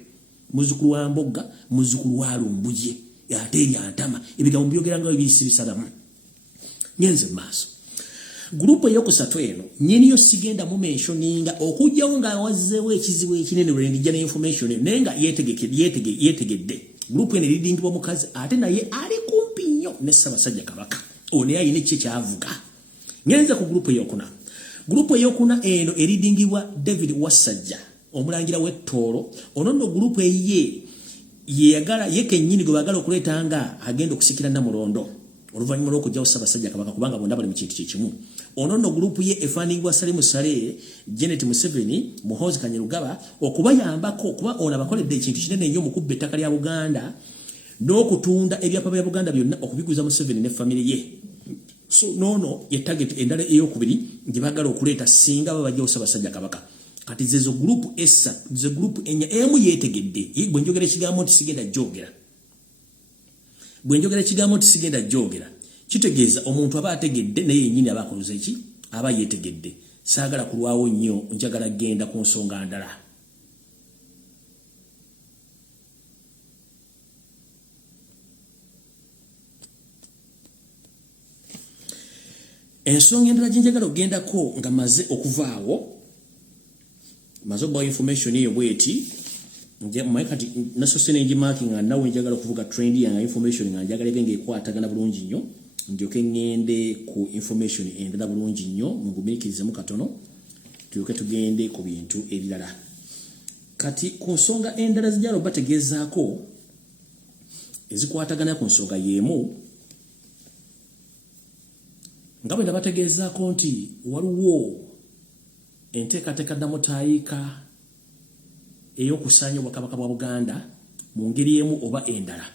muzzukulu wa Mbogga muzzukulu wa Lumbuye ate eryantama ebigambo byogera nga ebisibisalamu ngenze maaso gurupu eyokusatu eno nyiniyo sigenda mu mentioninga okujjawo nga wazzeewo ekizibu ekinene lwendijja n'information naye nga yeetegedde gurupu eno eridingibwa mukazi ate naye ali kumpi nnyo ne Ssaabasajja Kabaka ono yalina ekye kyavuga ngenze ku gurupu eyokuna gurupu eyokuna eno eridingibwa David Wasajja omulangira w'Ettoolo ono nno gurupu yeyagala ye kennyini gwe baagala okuleeta nga agenda okusikira Namulondo oluvannyuma lw'okugyawo Ssaabasajja Kabaka kubanga bonna bali mu kintu kyekimu ono nno gurupu ye efandingibwa Salimu Sale Janet Museveni Muhoozi Kanyirugaba okubayambako kuba ono abakoledde ekintu kinene nnyo mu kubba ettaka lya Buganda n'okutunda ebyapa bya Buganda byonna okubiguza Museveni ne famire ye So nono ye target endala eyokubiri ngibagala okuleeta singa babajja Ssaabasajja Kabaka. Kati zezo group essa, ze group enya emu yetegedde. Bwe njogera ekigambo nti sigenda jogera. Bwe njogera ekigambo nti sigenda jogera. Kitegeeza omuntu aba ategedde naye yennyini aba akoluza eki aba yetegedde. Saagala kulwawo nnyo, njagala genda ku nsonga ndala. Ensonga endala gye njagala ogendako nga maze okuvaawo, maze okubawa information eyo bweti, kati nasose n'engimaaki nga nawe njagala okuvuga trend ya information nga njagala ebe ng'ekwatagana bulungi nnyo, ndyoke ngende ku information endala bulungi nnyo, mugumiikirizemu katono, tulyoke tugende ku bintu ebirala. Kati ku nsonga endala zijala obategeezaako ezikwatagana ku nsonga y'emu, nga bwe nabategeezaako nti waliwo enteekateeka ddamutaayika ey'okusaanya Obwakabaka bwa Buganda mu ngeri emu oba endala.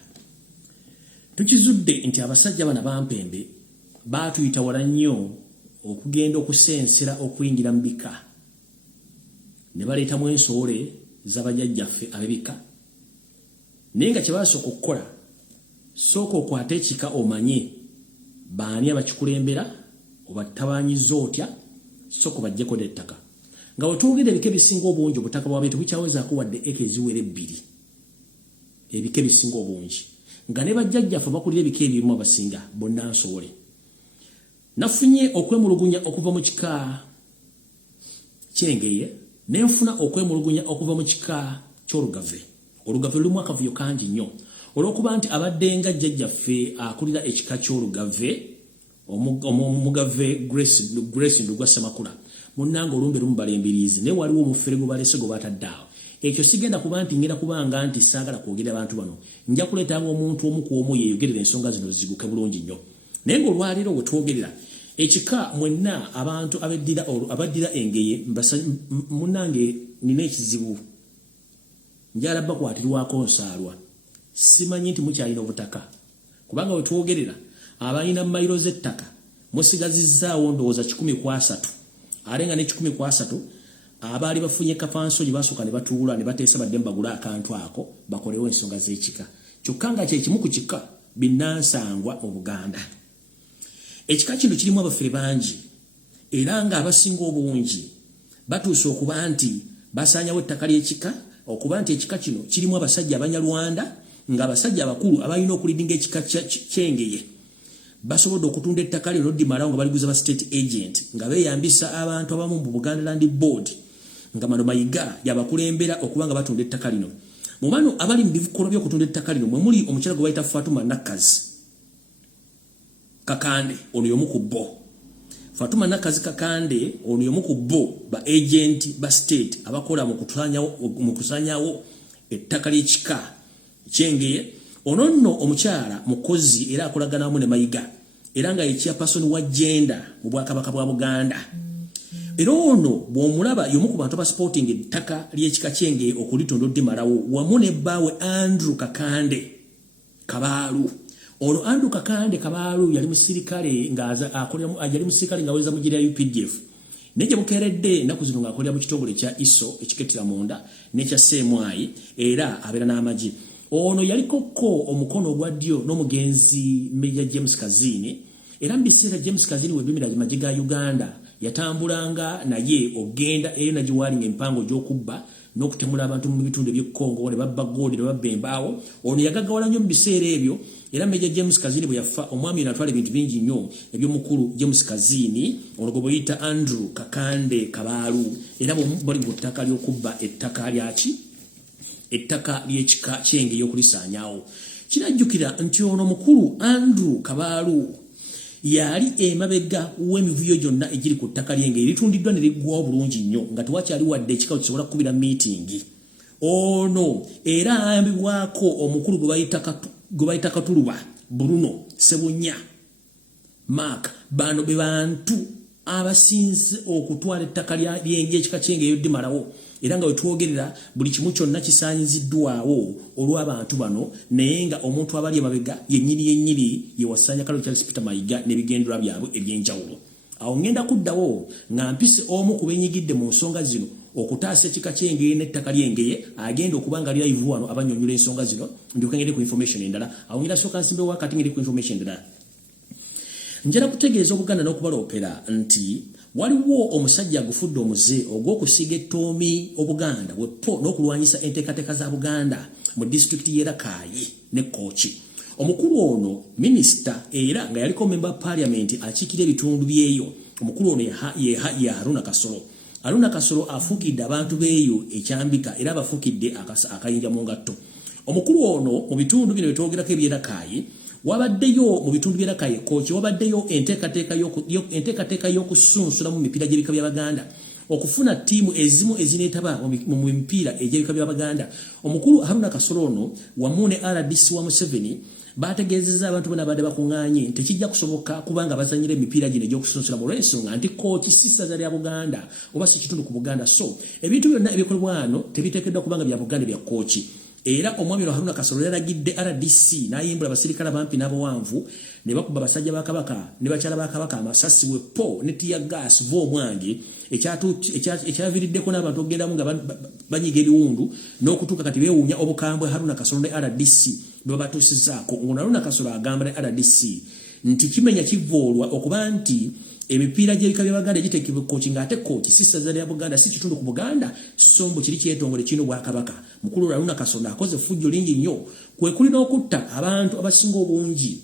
Tukizudde nti abasajja bana bampembe baatuyita wala nnyo okugenda okusensera okuyingira mu bika, ne baleetamu ensoole z'abajjajjaffe ab'ebika. Naye nga kye baasooka okukola, sooka okwata ekika omanye baani abakikulembera oba tabaanyiza otya, sooka bajjeko n'ettaka. Nga wetwogera ebika ebisinga obungi obutaka bwabaitu bukyawezaako wadde eka eziwera 2, ebika ebisinga obungi. Nga ne bajjajjaffe bakulira ebika ebimu abasinga bonna nsoole. Nafunye okwemulugunya okuva mu kika ky'Engeye, ne nfuna okwemulugunya okuva mu kika ky'Olugave. Olugave lulimu akavuyo kangi nnyo, olw'okuba nti abadde nga jjajjaffe akulira ekika ky'Olugave, omugave Grace Ndugwa Ssemakula, munnanga olumbe lumu balembiriizi, naye waliwo omufere gwe balese gwe batadde awo. Ekyo sigenda kuba nti ngenda kubanga nti saagala kwogera abantu bano, nja kuleetanga omuntu omu ku omu yeeyogerera ensonga zino ziguke bulungi nnyo. Naye ng'olwaleero we twogerera ekika mwenna abantu abaddira Engeye, munnange nina ekizibu, njala bakwatirwako nsaalwa, simanyi nti mukyalina obutaka, kubanga we twogerera abalina mayiro z'ettaka musigazizzaawo ndowooza 103, ate nga ne 103 abaali bafunye kafansonyi basooka ne batuula ne bateesa badde mbagula akantu ako bakolewo ensonga z'ekika. Kyokka nga kyekimu ku kika binnansangwa mu Buganda. Ekika kino kirimu abafere bangi, era nga abasinga obungi batuuse okuba nti basaanyawo ettaka ly'ekika, okuba nti ekika kino kirimu abasajja Abanyarwanda, nga abasajja abakulu abalina okulidinga ekika ky'Engeye basobodde okutunda ettaka lino ddimalawo nga baliguza ba state agent, nga beeyambisa abantu abamu mu Buganda Land Board, nga Mano Mayiga yabakulembera okuba nga batunda ettaka lino. Mu bano abali mu bikolwa by'okutunda ettaka lino mwe muli omukyala gwe bayita Fatuma Nakazi Kakande, ono y'omu ku bo. Fatuma Nakazi Kakande ono y'omu ku bo ba agent ba state abakola mu kusaanyawo ettaka ly'ekika ky'Engeye. Ono nno omukyala mukozi era akolagana wamu ne Mayiga, era nga ye chairperson wa gender mu Bwakabaka bwa Buganda. Era ono bw'omulaba y'omu ku bantu abasporting ettaka ly'ekika ky'Engeye okulitunda oddimalawo wamu ne bbaawe Andrew Kakande Kabaalu. Ono Andrew Kakande Kabaalu yali musirikale ng'aweza mu jjira ya UPDF. Naye gye bukeeredde ennaku zino ng'akolera mu kitongole kya ISO ekikettira munda n'ekya CMI, era abeera n'amagi. Ono yalikoko omukono ogwa ddyo n'omugenzi Major James Kazini, era mu biseera James Kazini webimira amagye ga Uganda yatambulanga naye ogenda eyo nagiwalinga empango gy'okubba n'okutemula abantu mu bitundu by'Kongo ne babba gold ne babba embaawo. Ono yagaggawala nnyo mu biseera ebyo, era Major James Kazini bwe yafa omwami n'atwala ebintu bingi nnyo eby'omukulu James Kazini, ono gwe bayita Andrew Kakande Kabaalu, era bali mu ttaka ly'okubba ettaka lyaki ettaka ly'ekika ky'Engeye okulisaanyawo. Kirajjukira nti ono mukulu Andrew Kabaalu yali emabega w'emivuyo gyonna egiri ku ttaka ly'Engeye, litundiddwa ne liggwawo bulungi nnyo nga tewakyali wadde ekika kisobola kukubira miitingi. Ono era ayambibwako omukulu gwe bayita Katuluba Bruno Sebunya Mark. Bano be bantu abasinze okutwala ettaka ly'Engeye ekika ky'Engeye oddimalawo. era nga wetwogerera buli kimu kyonna kisaanyiziddwawo olw'abantu bano naye nga omuntu abali emabega yennyini ye Wasanya Kalo Charles Peter Mayiga n'ebigendera byabwe eby'enjawulo. Awo ngenda kuddawo nga mpise omu ku beenyigidde mu nsonga zino okutaasa ekika ky'Engeye n'ettaka ly'Engeye agenda okuba nga live wano abannyonnyola ensonga zino ndyoke ngende ku information endala. Awo ngenda sooka nsimbewo wakati ngende ku information endala. Njala kutegeeza Obuganda n'okubaloopera nti waliwo omusajja agufudde omuze ogw'okusiga ettoomi Obuganda wepo n'okulwanyisa enteekateeka za Buganda mu disitulikiti y'e Rakai ne Kochi. Omukulu ono minisita era nga yaliko member parliament akiikira ebitundu byeyo. Omukulu ono ye Haruna Kasolo. Haruna Kasolo afuukidde abantu beeyo ekyambika era abafuukidde akayinja mu ngatto. Omukulu ono mu bitundu bino byetwogerako eby'e Rakai wabaddeyo mu bitundu by'e Rakai Kochi wabaddeyo enteekateeka y'okusunsula mu mipiira gy'ebika by'Abaganda okufuna ttiimu ezimu ezineetaba mu mipiira egy'ebika by'Abaganda. Omukulu Haruna Kasolo ono wamu ne RDC wa Museveni bategeezezza abantu bonna abadde bakuŋŋaanye tekijja kusoboka kubanga bazanyira emipiira gino egy'okusunsula mu lw'ensonga nti Kochi si ssaza lya Buganda oba si kitundu ku Buganda. So ebintu byonna ebikolebwa wano tebiteekeddwa kubanga bya Buganda bya Kochi. Era omwami ono Haruna Kasolo yalagidde RDC n'ayimbula abasirikale abampi n'abawanvu ne bakuba basajja ba Kabaka ne bakyala ba Kabaka amasasi wepo ne tear gas vo omwange ekyaviiriddeko n'abantu okugendamu nga banyiga ebiwundu n'okutuuka kati beewuunya obukambwe Haruna Kasolo ne RDC bwe babatuusizzaako. Ono Haruna Kasolo agamba ne RDC nti kimenya kivoolwa okuba nti emipiira gy'ebika by'Abaganda giteekebwa Kochi ng'ate Kochi si ssaza lya Buganda si kitundu ku Buganda sombo kiri kyetongole kino Bwakabaka. Mukulu Haruna Kasolo akoze fujjo lingi nnyo kwe kuli n'okutta abantu abasinga obungi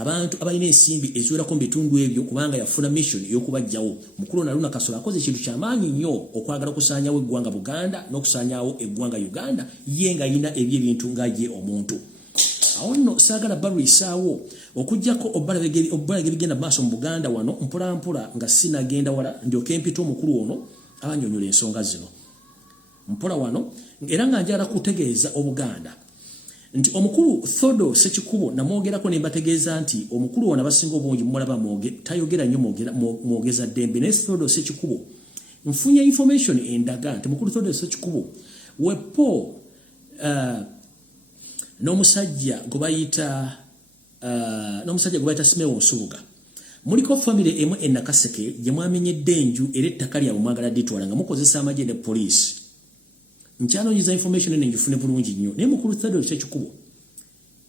abantu abalina ensimbi eziwerako mu bitundu ebyo kubanga yafuna mission y'okubajjawo. Mukulu Haruna Kasolo akoze ekintu ky'amaanyi nnyo okwagala okusaanyawo eggwanga Buganda n'okusaanyawo eggwanga Uganda ye nga yina ebyebintu nga ye omuntu. Awo nno saagala balwisaawo okujjako obbalage bigenda maaso mu Buganda wano mpolampola nga sinagenda wala ndyoke mpita omukulu ono abannyonnyola ensonga zino mpola wano era nga njala kutegeeza Obuganda nti omukulu Thodo Sekikubo namwogerako ne mbategeeza nti omukulu ono abasinga obungi mulaba tayogera nnyo mwogeza ddembe naye Thodo Sekikubo nfunye information endaga nti mukulu Thodo Sekikubo wepo n'omusajja gwe bayita Simewo Nsubuga muliko family emu e Nakaseke gye mwamenyedde enju era ettaka lyabwe mwagala ditwala nga mukozesa amagye ne police. Nkyanoonyeza information eno njifune bulungi nnyo naye mukulu Thodo Sekikubo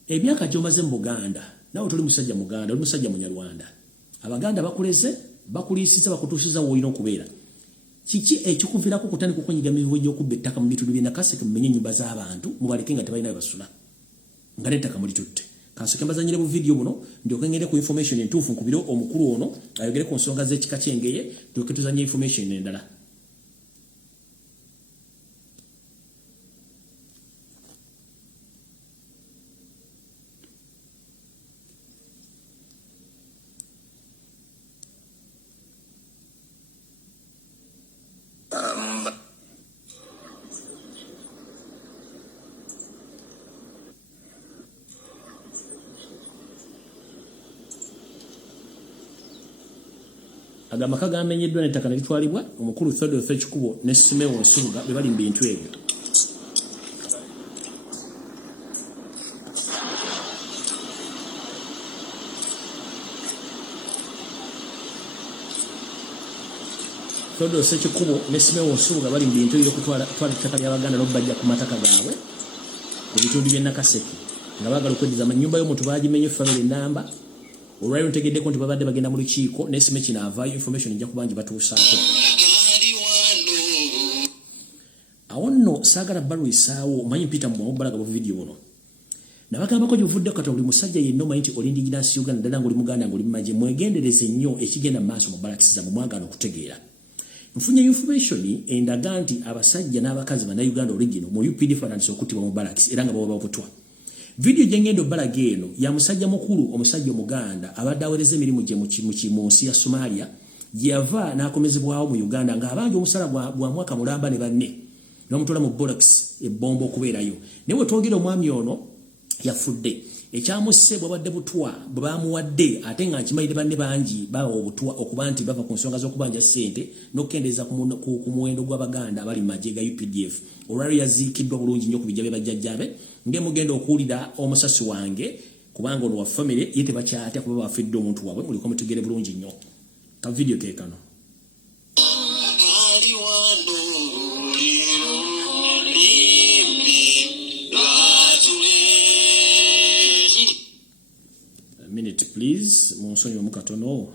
emyaka gy'omaze mu Buganda nawe toli musajja Muganda oli musajja Munyarwanda. Abaganda bakuleze bakuliisiza bakutuusiza w'olina okubeera. Kiki ekikuviirako kutandika okunyiga mivuyo gy'okubba ettaka mu bitundu by'e Nakaseke mumenye ennyumba z'abantu mubaleke nga tebalina we basula nga n'ettaka mulitutte. Kansoke mbazanyire bu video buno ndyoke ngende ku information entuufu nkubire omukulu ono ayogere ku nsonga z'ekika ky'Engeye ndyoke tuzanye information endala. Agamaka gamenyeddwa n'ettaka ne litwalibwa omukulu Thodo Sekikubo ne Simewo Nsubuga be bali mu bintu ebyo. Thodo Sekikubo ne Simewo Nsubuga bali mu bintu eby'okutwala ettaka ly'Abaganda n'okubajja ku mataka gaabwe mu bitundu by'e Nakaseke nga baagala okweddiza ennyumba y'omuntu bagimenye family namba. Olwali ntegeddeko nti babadde bagenda mu lukiiko n'esime kino avaayo information ejja kuba ngi batuusaako. Awo nno saagala balwisaawo omanyi mpita mu balaga bu video buno nabagambako gy'ovudde kati buli musajja yenna omanyi nti oli indigenous Uganda ddala ng'oli Muganda ng'oli mumagye mwegendereze nnyo ekigenda mu maaso mu balakisi zammwe mwagaana okutegeera. Nfunye information endaga nti abasajja n'abakazi bannayuganda original mu UPDF batandise okuttibwa mu balakisi era nga baba babutwa. Video jengendo balage eno ya musajja mukulu omusajja Omuganda abadde awereza emirimu gye mu nsi ya Somalia gyava n'akomezebwawo mu Uganda nga abanja omusala gwa mwaka mulamba ne banne n'omutwala mu borax ebbombo okubeerayo. Naye we twogera omwami ono yafudde ekyamusse bwabadde butwa bwe bamuwadde ate nga nkimayire banne bangi bawa obutwa okuba nti bava ku nsonga z'okubanja ssente n'okukendeza ku muwendo gw'Abaganda abali mu magye ga UPDF olwali yaziikiddwa bulungi nnyo ku bijja bye bajjajjabe ng'emugenda okuwulira omusasi wange kubanga ono wa family ye tebakyatya kuba bafidde omuntu waabwe muliko mutegere bulungi nnyo ka video ke kano. Minute please monsonyo mukatono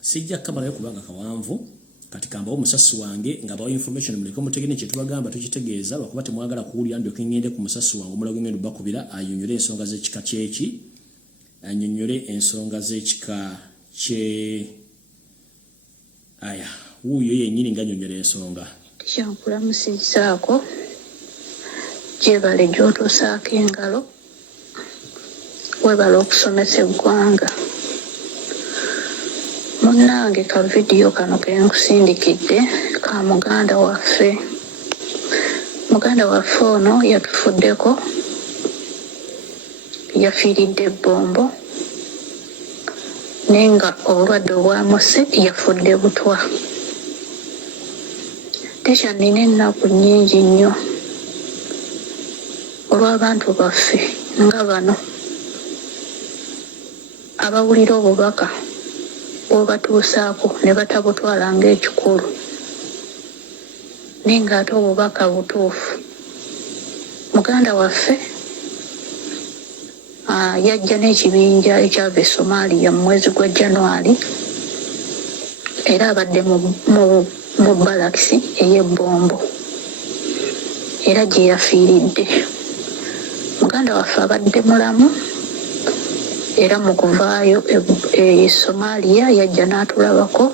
sijja kamera yo kubanga kawanvu kati kambawo musasi wange nga bawo information muliko mutegene kye tubagamba tukitegeeza lwakuba temwagala kuwulira ndyoke ngende ku musasi wange omulago ngendo bakubira ayonyole ensonga z'ekika kyeki anyonyole ensonga z'ekika kye aya wuuyo yennyini nganyonyola ensonga kyankulamusizaako gyebale gy'otuusaako engalo webala okusomesa eggwanga munnange ka vidiyo kano kenkusindikidde ka muganda waffe ono yatufuddeko yafiiridde ebbombo naye nga obulwadde obwamuse yafudde butwa tekyannina ennaku nnyingi nnyo olw'abantu baffe nga bano abawulira obubaka bw'obatuusaako ne batabutwala ng'ekikulu naye ng'ate obubaka butuufu. Muganda waffe yajja n'ekibinja ekyava e Somalia mu mwezi gwa January era abadde mu balakisi ey'ebbombo era gye yafiiridde. Muganda waffe abadde mulamu era mu kuvaayo e Somalia yajja n'atulabako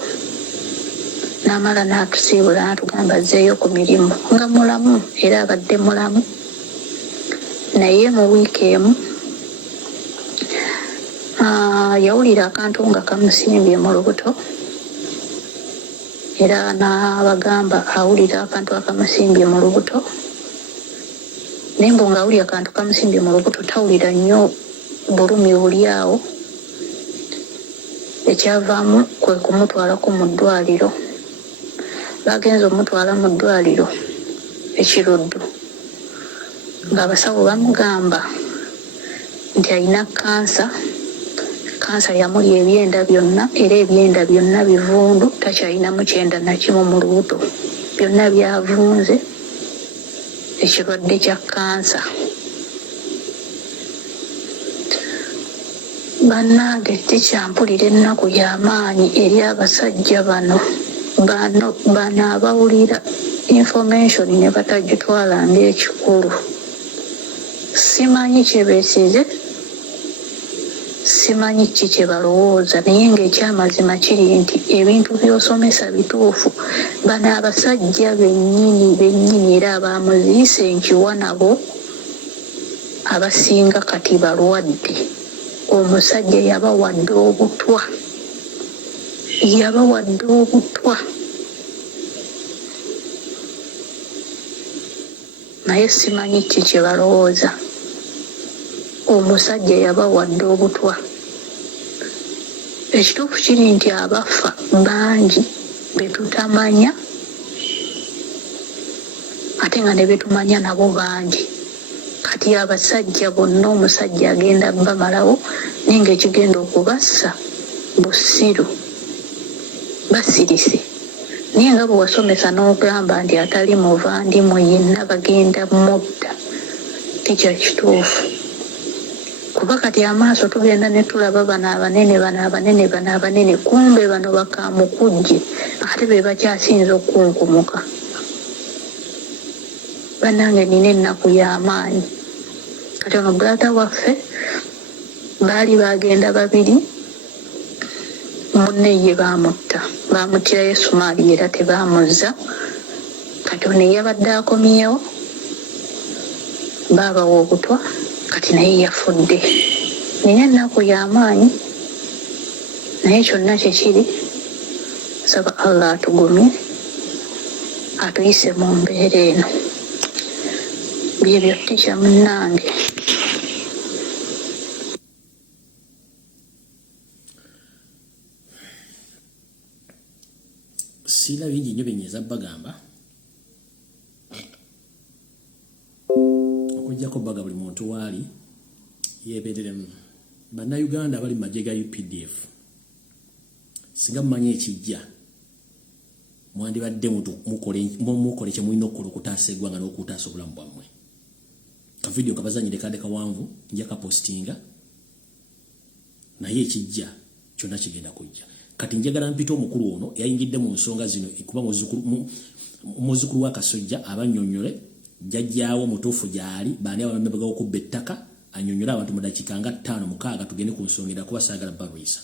n'amala n'atusiibula n'atugamba azzeeyo ku mirimu nga mulamu era abadde mulamu. Naye mu wiiki emu yawulira akantu nga kamusimbye mu lubuto era n'abagamba awulira akantu akamusimbye mu lubuto naye mbu ng'awulira akantu kamusimbye mu lubuto tawulira nnyo bulumi buli awo. Ekyavaamu kwe kumutwalako mu ddwaliro. Bagenze omutwala mu ddwaliro ekiruddu ng'abasawo bamugamba nti alina kansa yamulya ebyenda byonna era ebyenda byonna bivundu takyalinamu kyenda na kimu mu lubuto byonna byavunze ekirwadde kya kansa. Bannange tekyampulira ennaku y'amaanyi eri abasajja bano abawulira information ne batagitwala ng'ekikulu. Simanyi kye beesize, simanyi ki kye balowooza, naye ng'ekyamazima kiri nti ebintu by'osomesa bituufu. Bano abasajja bennyini era abaamuziise enkiwa nabo abasinga kati balwadde. Omusajja yabawadde obutwa naye simanyi ki kye balowooza. Omusajja yabawadde obutwa. Ekituufu kiri nti abafa bangi betutamanya ate nga ne betumanya nabo bangi. Kati abasajja bonna omusajja agenda bamalawo naye ng'ekigenda okubassa busiru basirise naye nga bwe wasomesa n'ogamba nti atali muva ndimu yenna bagenda mutta tekya kituufu kuba kati amaaso tugenda ne tulaba bano abanene kumbe bano bakamukujje ate be bakyasinza okunkumuka bannange nina ennaku y'amaanyi kati ono brata waffe baali bagenda babiri munne ye bamuttira Yesumaali era tebamuzza kati ono yabadde akomyewo baabawa obutwa kati naye yafudde nina ennaku y'amaanyi naye kyonna kyekiri saba Allah atugumye atuyise mu mbeera eno byebyo tikya munnange sina bingi nnyo byenyeza bagamba okujjako baga buli muntu waali yeebeereremu bannayuganda abali mu magye ga UPDF singa mumanyi ekijja mwandibadde mukole kye mulina okukola okutaasa eggwanga n'okutaasa obulamu bwammwe kavidiyo kabazanyire kadde kawanvu nja kapostinga naye ekijja kyonna kigenda kujja kati njagala mpita omukulu ono yayingidde mu nsonga zino kuba muzzukulu wa Kasujja abannyonnyole jjajjaawo mutuufu gyali baani abamembaga okubba ettaka annyonnyole abantu mu dakiika nga 5-6 tugende ku nsonga kuba saagala balwisa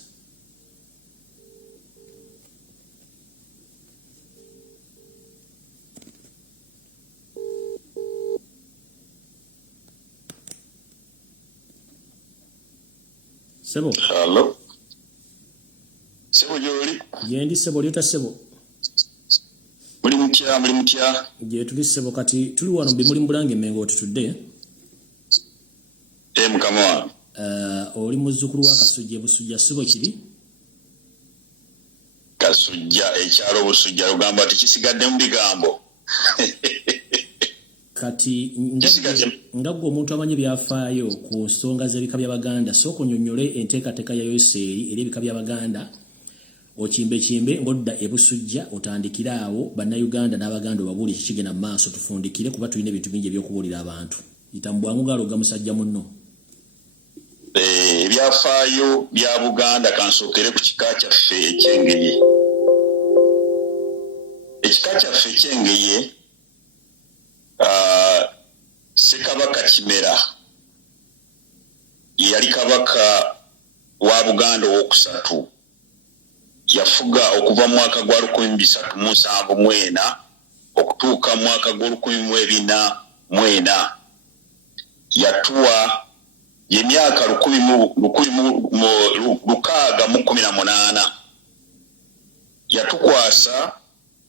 Sebo. Hello. Sebo joli. Yendi sebo liota sebo. Muli mutya. Je tuli sebo kati tuli wano bimuli mbulange mengo tutudde. Mukama. Oli muzzukulu wa Kasujja Busujja sebo kiri. Kasujja ekyalo Busujja lugamba tikisigadde mu bigambo. Kati ngagwo omuntu amanye byafaayo ku nsonga z'ebika by'Abaganda soko nnyonnyole enteekateeka ya Yoseeri eri ebika by'Abaganda okimbe ng'odda e Busujja otandikire awo bannayuganda n'Abaganda obabuulire kigenda mu maaso tufundikire kuba tulina ebintu bingi eby'okubuulira abantu yita mu bwangu gaaloga musajja munno ebyafaayo bya Buganda kansookere ku kika kyaffe ekyengeye ekika kyaffe ekyengeye Ssekabaka Kimera yali kabaka wa Buganda owokusatu yafuga okuva mu mwaka gwa 1379 okutuuka mu mwaka gwa 1404 yatuwa emyaka 618 yatukwasa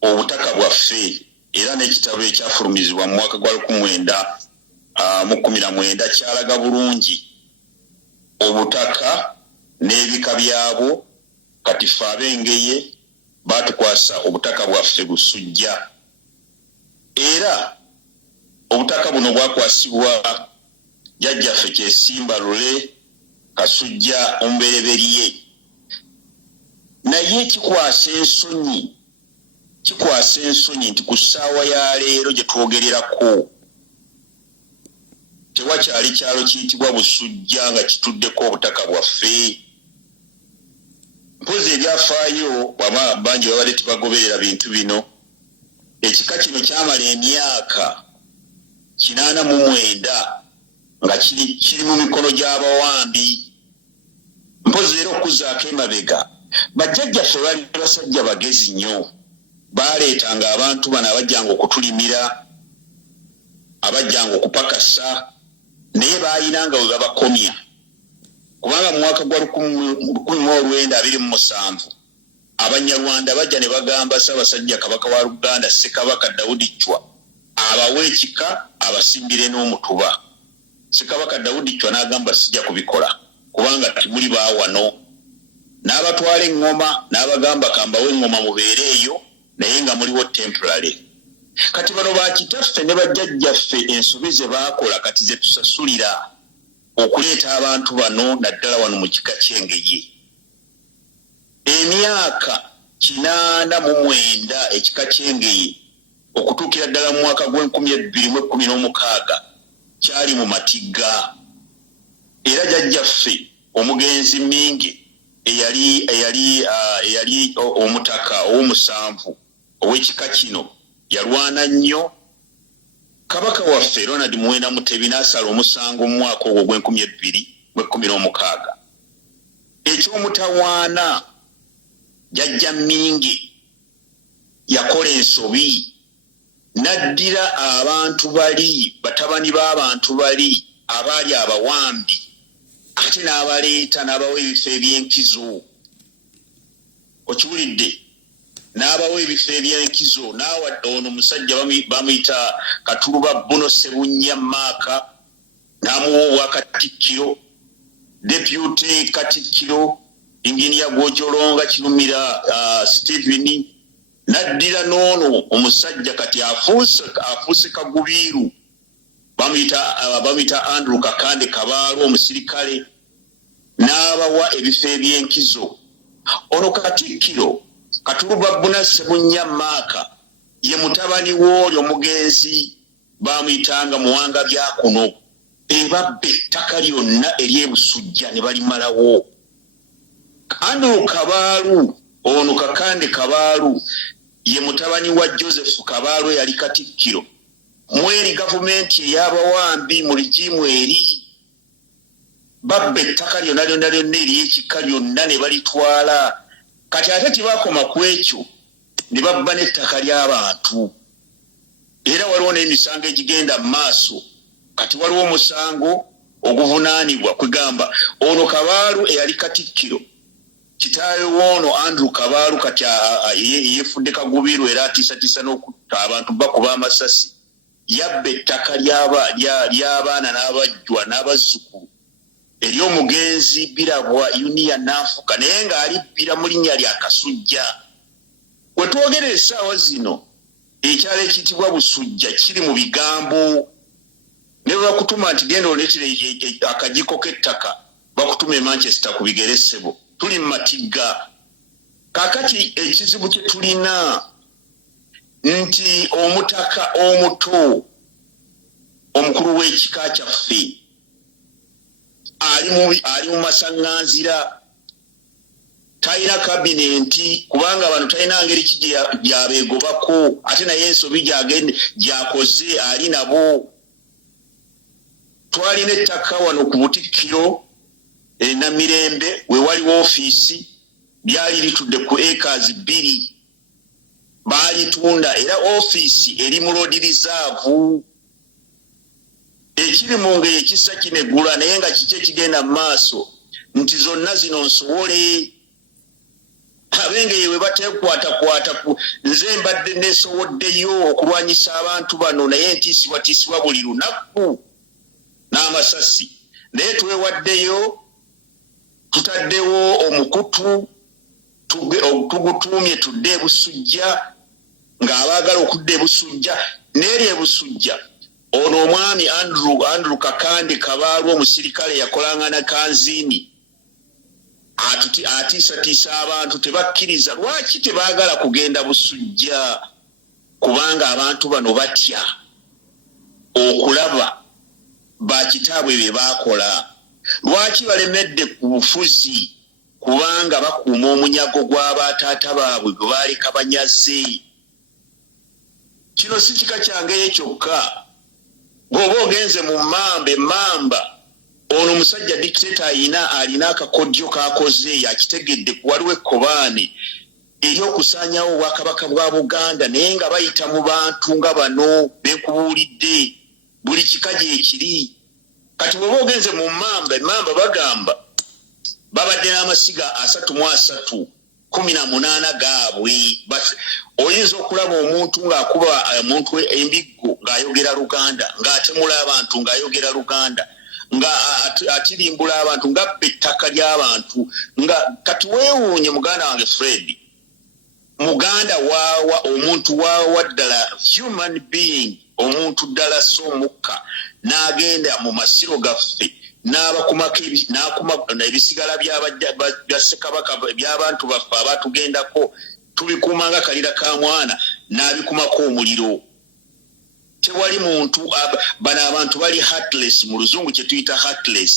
obutaka bwaffe era n'ekitabo ekyafulumizibwa mu mwaka gwa 1919 kyalaga bulungi obutaka n'ebika byabwo kati ffe ab'engeye batukwasa obutaka bwaffe Busujja era obutaka buno bwakwasibwa jjajjaffe Kyesimba Lule Kasujja ombereberye naye kikwasa ensonyi nti ku ssaawa ya leero gye twogererako tewakyali kyalo kiyitibwa Busujja nga kituddeko obutaka bwaffe mpozi ebyafaayo baba bangi babadde tebagoberera bintu bino ekika kino kyamala emyaka 89 nga kiri mu mikono gy'abawambi mpozi era okuzaako emabega bajjajjaffe baali basajja bagezi nnyo baleetanga abantu bano abajjanga okutulimira abajjanga okupakasa naye baayinanga we babakomya kubanga mu mwaka gwa 1927 Abanyarwanda bajja ne bagamba Ssaabasajja Kabaka wa Luganda Ssekabaka Daudi Chwa abawe ekika abasimbire n'omutuba Ssekabaka Daudi Chwa n'agamba sijja kubikola kubanga timuli baawano n'abatwala eŋŋoma n'abagamba kambawe eŋŋoma mubeere eyo naye nga muliwo temporary kati bano bakitaffe ne bajjajjaffe ensobi ze baakola kati ze tusasulira okuleeta abantu bano naddala wano mu kika ky'engeye emyaka 889 ekika ky'Engeye okutuukira ddala mu mwaka gw'2016 kyali mu matigga. Era jjajjaffe omugenzi Minge eyali omutaka ow'omusanvu ow'ekika kino yalwana nnyo. Kabaka waffe Ronald Muwenda Mutebi n'asala omusango mu mwaka ogwo gw'2016. Eky'omutawaana jjajja Minge yakola ensobi n'addira abantu bali batabani b'abantu bali abaali abawambi ate n'abaleeta n'abawa ebifo eby'enkizo. Okiwulidde? N'abawa ebifo eby'enkizo. N'awadde ono omusajja bamuyita Katuluba Buno Sebunnya Maaka n'amuwa obwakatikkiro, deputy katikkiro Engineer Gwojolonga Kirumira Stephen, n'addira n'ono omusajja kati afuuse Kagubiru bamuyita Andrew Kakande Kabaalo omusirikale, n'abawa ebifo eby'enkizo. Ono katikkiro Katuluba Buno Sebunnya Maaka ye mutabani w'olyo omugenzi bamuyitanga Muwanga Byakuno. Ebabbe ettaka lyonna ery'ebusujja ne balimalawo. Andrew Kabaalu, ono Kakande Kabaalu ye mutabani wa Joseph Kabaalu yali katikkiro mweri gavumenti ey'abawambi mu ligimu eri. Babbe ettaka lyonna ery'ekika lyonna ne balitwala. Kati ate tibakoma ku ekyo ne babba n'ettaka ly'abantu. Era waliwo n'emisango egigenda mu maaso. Kati waliwo omusango oguvunaanibwa kwegamba ono Kabaalu eyali katikkiro kitaawe w'ono Andrew Kabaalu kati yeefudde Kagubiru era atiisatiisa n'okutta abantu bakuba amasasi. Yabba ettaka ly'abaana n'abajjwa n'abazzukulu ery'omugenzi Birabwa Union Nanfuka naye ng'alibbira mu linnya lya Kasujja. We twogera essaawa zino ekyalo ekiyitibwa Busujja kiri mu bigambo. Ne bakutuma nti genda oleetere akajiko k'ettaka bakutuma e Manchester ku bigere ssebo. Tuli mu matigga. Kaakati ekizibu kye tulina nti omutaka omuto omukulu w'ekika kyaffe ali mu masaŋŋanzira, talina kabinenti kubanga abantu talina ngeri ki gy'abeegobako, ate naye ensobi gy'akoze ali nabo. Twalina ettaka wano ku Butikkiro Namirembe we waliwo ofiisi lyali litudde ku acres 2 baalitunda, era ofiisi eri mu road reserve. Ekiri mu Ngeye ekissa kinegula naye nga kiki ekigenda mu maaso nti zonna zino nsobole. Ab'Engeye we batekwatakwata nze mbadde neesowoddeyo okulwanyisa abantu bano naye ntiisibwatiisibwa buli lunaku n'amasasi. Naye twewaddeyo tutaddewo omukutu tugutuumye tudde e Busujja ng'abaagala okudda e Busujja. N'eri e Busujja ono omwami Andrew Kakande Kabaalu omusirikale yakolanga na kanziini atiisatiisa abantu tebakkiriza. Lwaki tebaagala kugenda Busujja? Kubanga abantu bano batya okulaba bakitaabwe bye baakola. Lwaki balemedde ku bufuzi? Kubanga bakuuma omunyago gw'abataata baabwe gwe baaleka banyaze. Kino si kika kyange kyokka. Bw'oba ogenze mu Mamba ono omusajja dictator alina akakodyo k'akoze yakitegedde waliwo ekkobaane ery'okusaanyawo obwakabaka bwa Buganda naye nga bayita mu bantu nga bano benkubuulidde buli kika gyekiri. Kati bw'oba ogenze mu Mamba bagamba babadde n'amasiga 33 18 gaabwe. Oyinza okulaba omuntu ng'akuba omuntu embiggo ng'ayogera Luganda, ng'atemula abantu ng'ayogera Luganda, nga atirimbula abantu, ng'abba ettaka ly'abantu. Kati weewuunye muganda wange Fred, muganda waawa omuntu waawa ddala human being, omuntu ddala so omukka n'agenda mu masiro gaffe n'abakumako ebisigala bya Ssekabaka by'abantu baffe abatugendako tubikumanga kalira ka mwana nabikumako omuliro tewali muntu bana abantu bali heartless mu luzungu kye tuyita heartless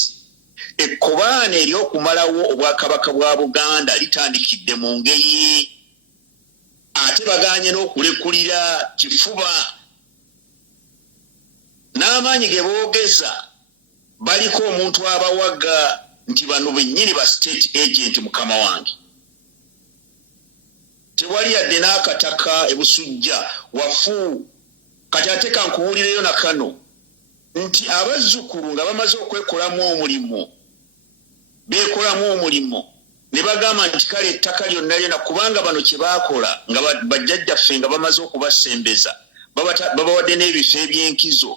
ekkobaana eryokumalawo obwakabaka bwa Buganda litandikidde mu ngeri ate baganye n'okulekulira kifuba n'amaanyi ge boogeza baliko omuntu abawaga nti bano bennyini ba state agent mukama wange tewali yadde n'akataka ebusujja wafu kati ate kankubuulireyo na kano nti abazzukulu nga bamaze okwekolamu omulimo beekolamu omulimo ne bagamba nti kale ettaka lyonna lyonna kubanga bano kye baakola nga bajjajjaffe nga bamaze okubasembeza babawadde n'ebifo eby'enkizo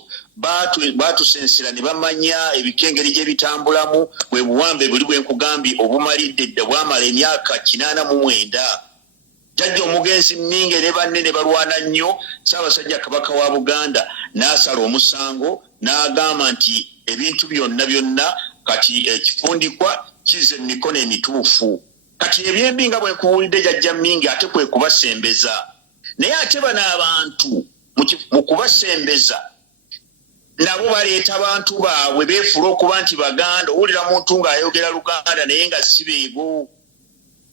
baatusensera ne bamanya ebikengeri gye bitambulamu bwe buwambe buli bwe nkugambye obumalidde dda bwamala emyaka 89 jajja omugenzi Mminge ne banne ne balwana nnyo Ssaabasajja Kabaka wa Buganda n'asala omusango n'agamba nti ebintu byonna kati ekifundikwa kize emikono emituufu kati ebyembi nga bwe nkuwulidde jajja Mminge ate kwe kubasembeza naye ate bano abantu mu kubasembeza nabo baleeta abantu baabwe beefula okuba nti Baganda owulira muntu ng'ayogera Luganda naye nga si beebo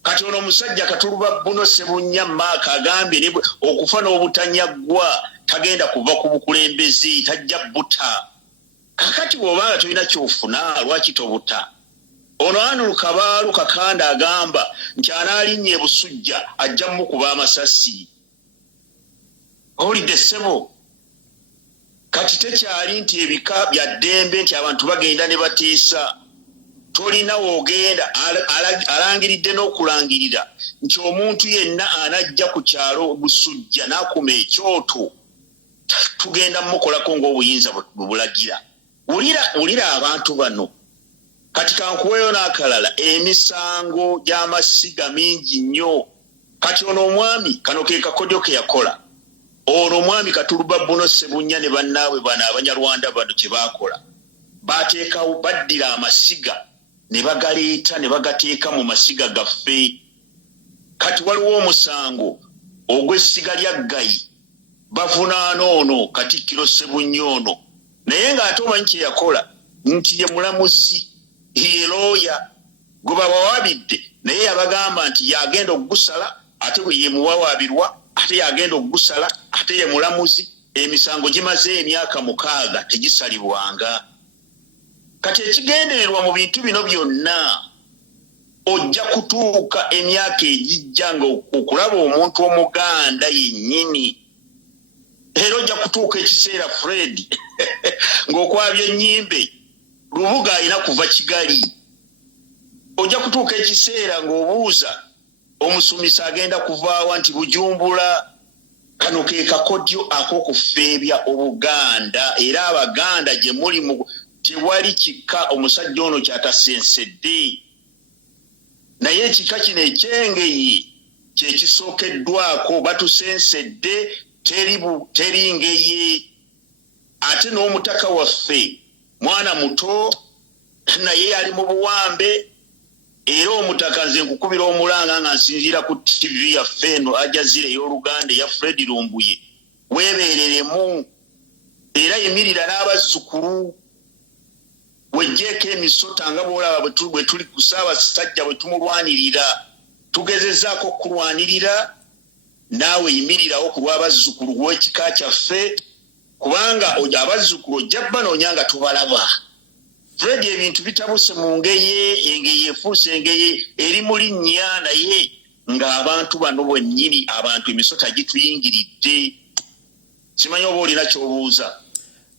kati ono omusajja Katuluba Buno Ssebunya Maaka agambye okufa n'obutanyaggwa tagenda kuva ku bukulembeze tajja buta kakati bw'obanga tolina kyofuna lwaki tobuta ono Anulu Kabaalu Kakanda agamba nti anaalinnya ebusujja ajja mukuba amasasi owulidde ssebo kati tekyali nti ebika bya ddembe nti abantu bagenda ne batiisa tolina woogenda alangiridde n'okulangirira nti omuntu yenna anajja ku kyalo busujja n'akuma ekyoto tugenda mukolako ng'obuyinza bulagira wulira abantu bano kati kankuweyo n'akalala emisango gy'amasiga mingi nnyo kati ono omwami kano ke kakodyo ke yakola ono omwami Katuluba Buno Ssebunya ne bannaabwe bano Abanyarwanda bano kye baakola baateekawo baddira amasiga ne bagaleeta ne bagateeka mu masiga gaffe kati waliwo omusango ogw'essiga lya Ggayi bavunaana ono Katikkiro Ssebunya ono naye ng'ate omanyi kye yakola nti ye mulamuzi ye looya gwe bawawaabidde naye yabagamba nti yagenda okugusala ate bwe ye muwawaabirwa ate yagenda okugusala ate ye mulamuzi emisango gimaze emyaka 6 tegisalibwanga kati ekigendererwa mu bintu bino byonna ojja kutuuka emyaka egijja nga okulaba omuntu Omuganda yennyini era ojja kutuuka ekiseera Fred ng'okwabya ennyimbe Lubuga alina kuva Kigali ojja kutuuka ekiseera ng'obuuza omusumisa agenda kuvaawa nti Bujumbura kano ke kakodyo ak'okufeebya Obuganda era Abaganda gye muli mu tewali kika omusajja ono kyatasensedde naye ekika kino ekyengeye kyekisookeddwako batusensedde teri ngeye ate n'omutaka waffe mwana muto naye yali mu buwambe era omutaka nze nkukubira omulanga nga nsinziira ku TV yaffe eno Ajazira ey'Oluganda eya Fred Lumbuye weebereremu era yimirira n'abazzukulu wejjeeko emisota nga bw'olaba bwe tuli ku Ssaabasajja bwe tumulwanirira tugezezzaako okulwanirira naawe yimirirawo ku lw'abazzukulu w'ekika kyaffe kubanga abazzukulu ojja banoonya nga tubalaba Fred ebintu bitabuse mu engeye efuuse engeye eri mu linnya naye ng'abantu bano bwennyini abantu emisota gituyingiridde simanyi oba olina ky'obuuza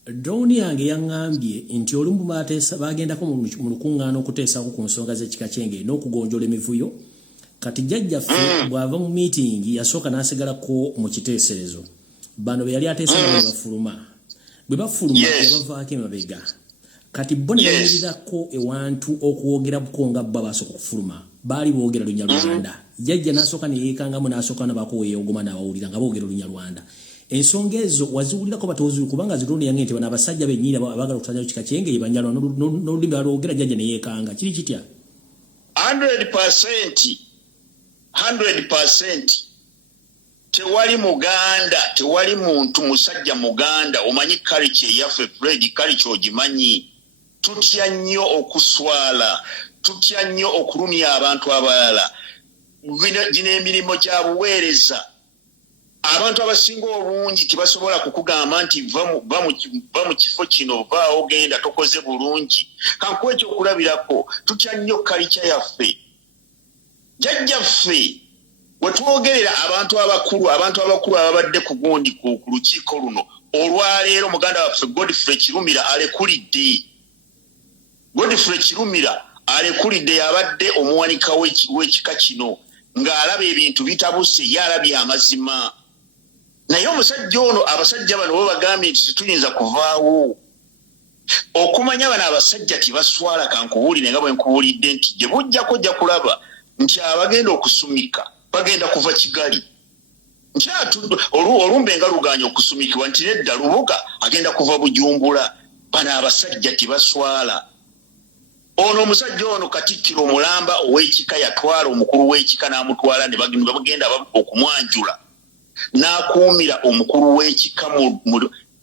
Drone yange yaŋŋambye nti olumu bagendako mu lukuŋŋaana okuteesako ku nsonga z'ekika ky'engeri n'okugonjola emivuyo kati jjajjaffe bw'ava mu miitingi yasooka n'asigalako mu kiteeserezo bano be yali ateesa nga bafuluma bwe bafuluma yabavaako emabega kati bo ne bayimirirako ewantu okwogerako nga bba basooka okufuluma baali boogera Lunyarwanda jjajja n'asooka ne yeekangamu n'asooka nabako weeyogoma n'abawulira nga boogera Lunyarwanda ensonga ezo waziwulirako batozi kubanga zironi yange nti bano abasajja bennyini abagala okusanyayo kika kyengeri banyalwa n'olulimi balwogera jjajja ne yeekanga kiri kitya 100% tewali muganda tewali muntu musajja muganda omanyi culture yaffe Fred culture ogimanyi tutya nnyo okuswala tutya nnyo okulumya abantu abalala gino emirimu gya buweereza abantu abasinga obungi tibasobola kukugamba nti va mu kifo kino vaawo genda tokoze bulungi kankuwa ekyokulabirako tutya nnyo culture yaffe jjajjaffe wetwogerera abantu abakulu ababadde ku gundi ku lukiiko luno olwaleero muganda waffe Godfrey Kirumira alekulidde yabadde omuwanika w'ekika kino ng'alaba ebintu bitabuse yalabye amazima naye omusajja ono abasajja bano bo bagambye nti tetuyinza kuvaawo okumanya bano abasajja tibaswala kankubuulire nga bwe nkubuulidde nti gye bujjako ojja kulaba nti abagenda okusumika bagenda kuva Kigali olumbe nga luganya okusumikibwa nti nedda Lubuga agenda kuva Bujumbura bano abasajja tibaswala ono omusajja ono Katikkiro Mulamba ow'ekika yatwala omukulu w'ekika n'amutwala ne bagenda okumwanjula n'akuumira omukulu w'ekika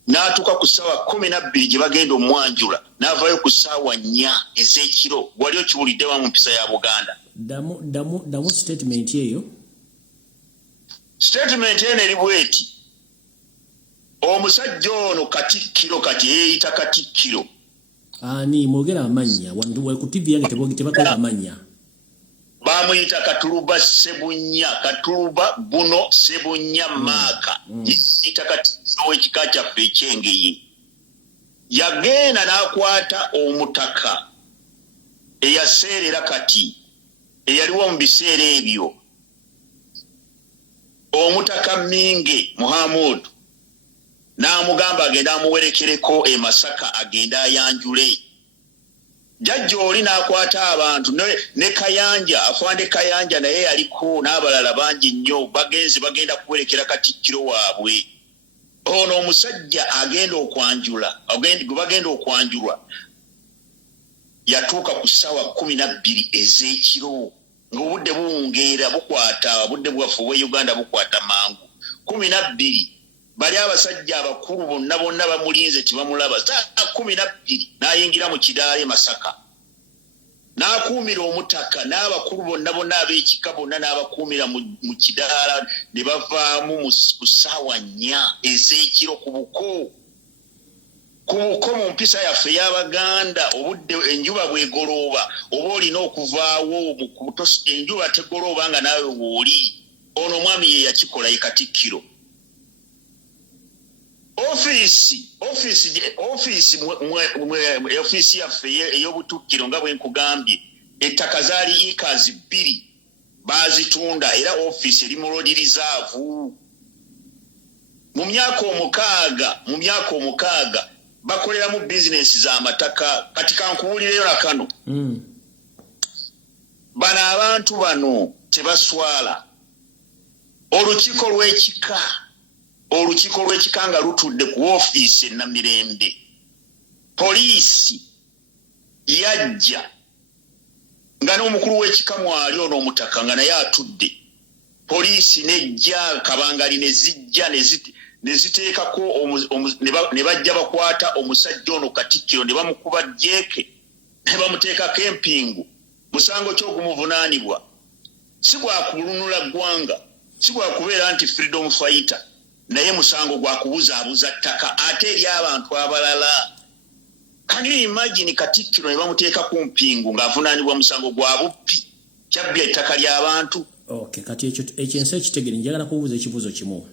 n'atuuka ku ssaawa 12 gye bagenda omwanjula n'avaayo ku ssaawa 4 ez'ekiro wali okiwulidde wa mu mpisa ya Buganda damu statement eyo statement eno eri bweti omusajja ono Katikkiro kati yeeyita Katikkiro ani mwogera amanya wandu ku TV yange tebakola amanya bamuyita Katuluba Buno Sebunya Maaka yita Katikkiro w'ekika kyaffe ekyengeye yagenda n'akwata omutaka eyaseerera kati eyaliwo mu biseera ebyo omutaka Minge Muhammad n'amugamba agenda amuwerekereko e Masaka agenda ayanjule jjajja oli n'akwata abantu ne Kayanja Afande Kayanja naye yaliko n'abalala bangi nnyo bagenda kuwerekera Katikkiro waabwe ono omusajja agenda okwanjulwa yatuuka ku ssaawa 12 ez'ekiro ng'obudde buwungeera bukwata obudde bwaffe obwa Uganda bukwata mangu 12 bali abasajja abakulu bonna bamulinze tibamulaba saa 12 n'ayingira mu kidaala e Masaka n'akuumira omutaka n'abakulu bonna ab'ekika bonna n'abakuumira mu kidaala ne bavaamu ku ssaawa 4 ez'ekiro ku buko mu mpisa yaffe y'Abaganda obudde enjuba bwegolooba oba olina okuvaawo enjuba tegolooba nga naawe wooli ono omwami ye yakikola ye Katikkiro office yaffe ey'obutukkiro nga bwe nkugambye ettaka zaali acres 2 bazitunda era office eri mu road reserve mu myaka omukaaga bakolera mu business z'amataka kati kankubuulireyo na kano bano abantu bano tebaswala olukiiko lw'ekika nga lutudde ku ofiisi Namirembe poliisi yajja nga n'omukulu w'ekika mwali ono omutaka nga naye atudde poliisi nejja kabangali ne zijja ne ziteekako ne bajja bakwata omusajja ono Katikkiro ne bamukuba jjeeke ne bamuteekako empingu musango ky'ogumuvunaanibwa si gwa kulunula ggwanga si gwa kubeera nti freedom fighter naye musango gwa kubuzaabuza ttaka ate eri abantu abalala can you imagine Katikkiro ne bamuteeka ku mpingu ng'avunaanibwa musango gwa buppi kyabbya ettaka ly'abantu okay kati ekyensi ekitegere njagala kubuuza ekibuuzo kimu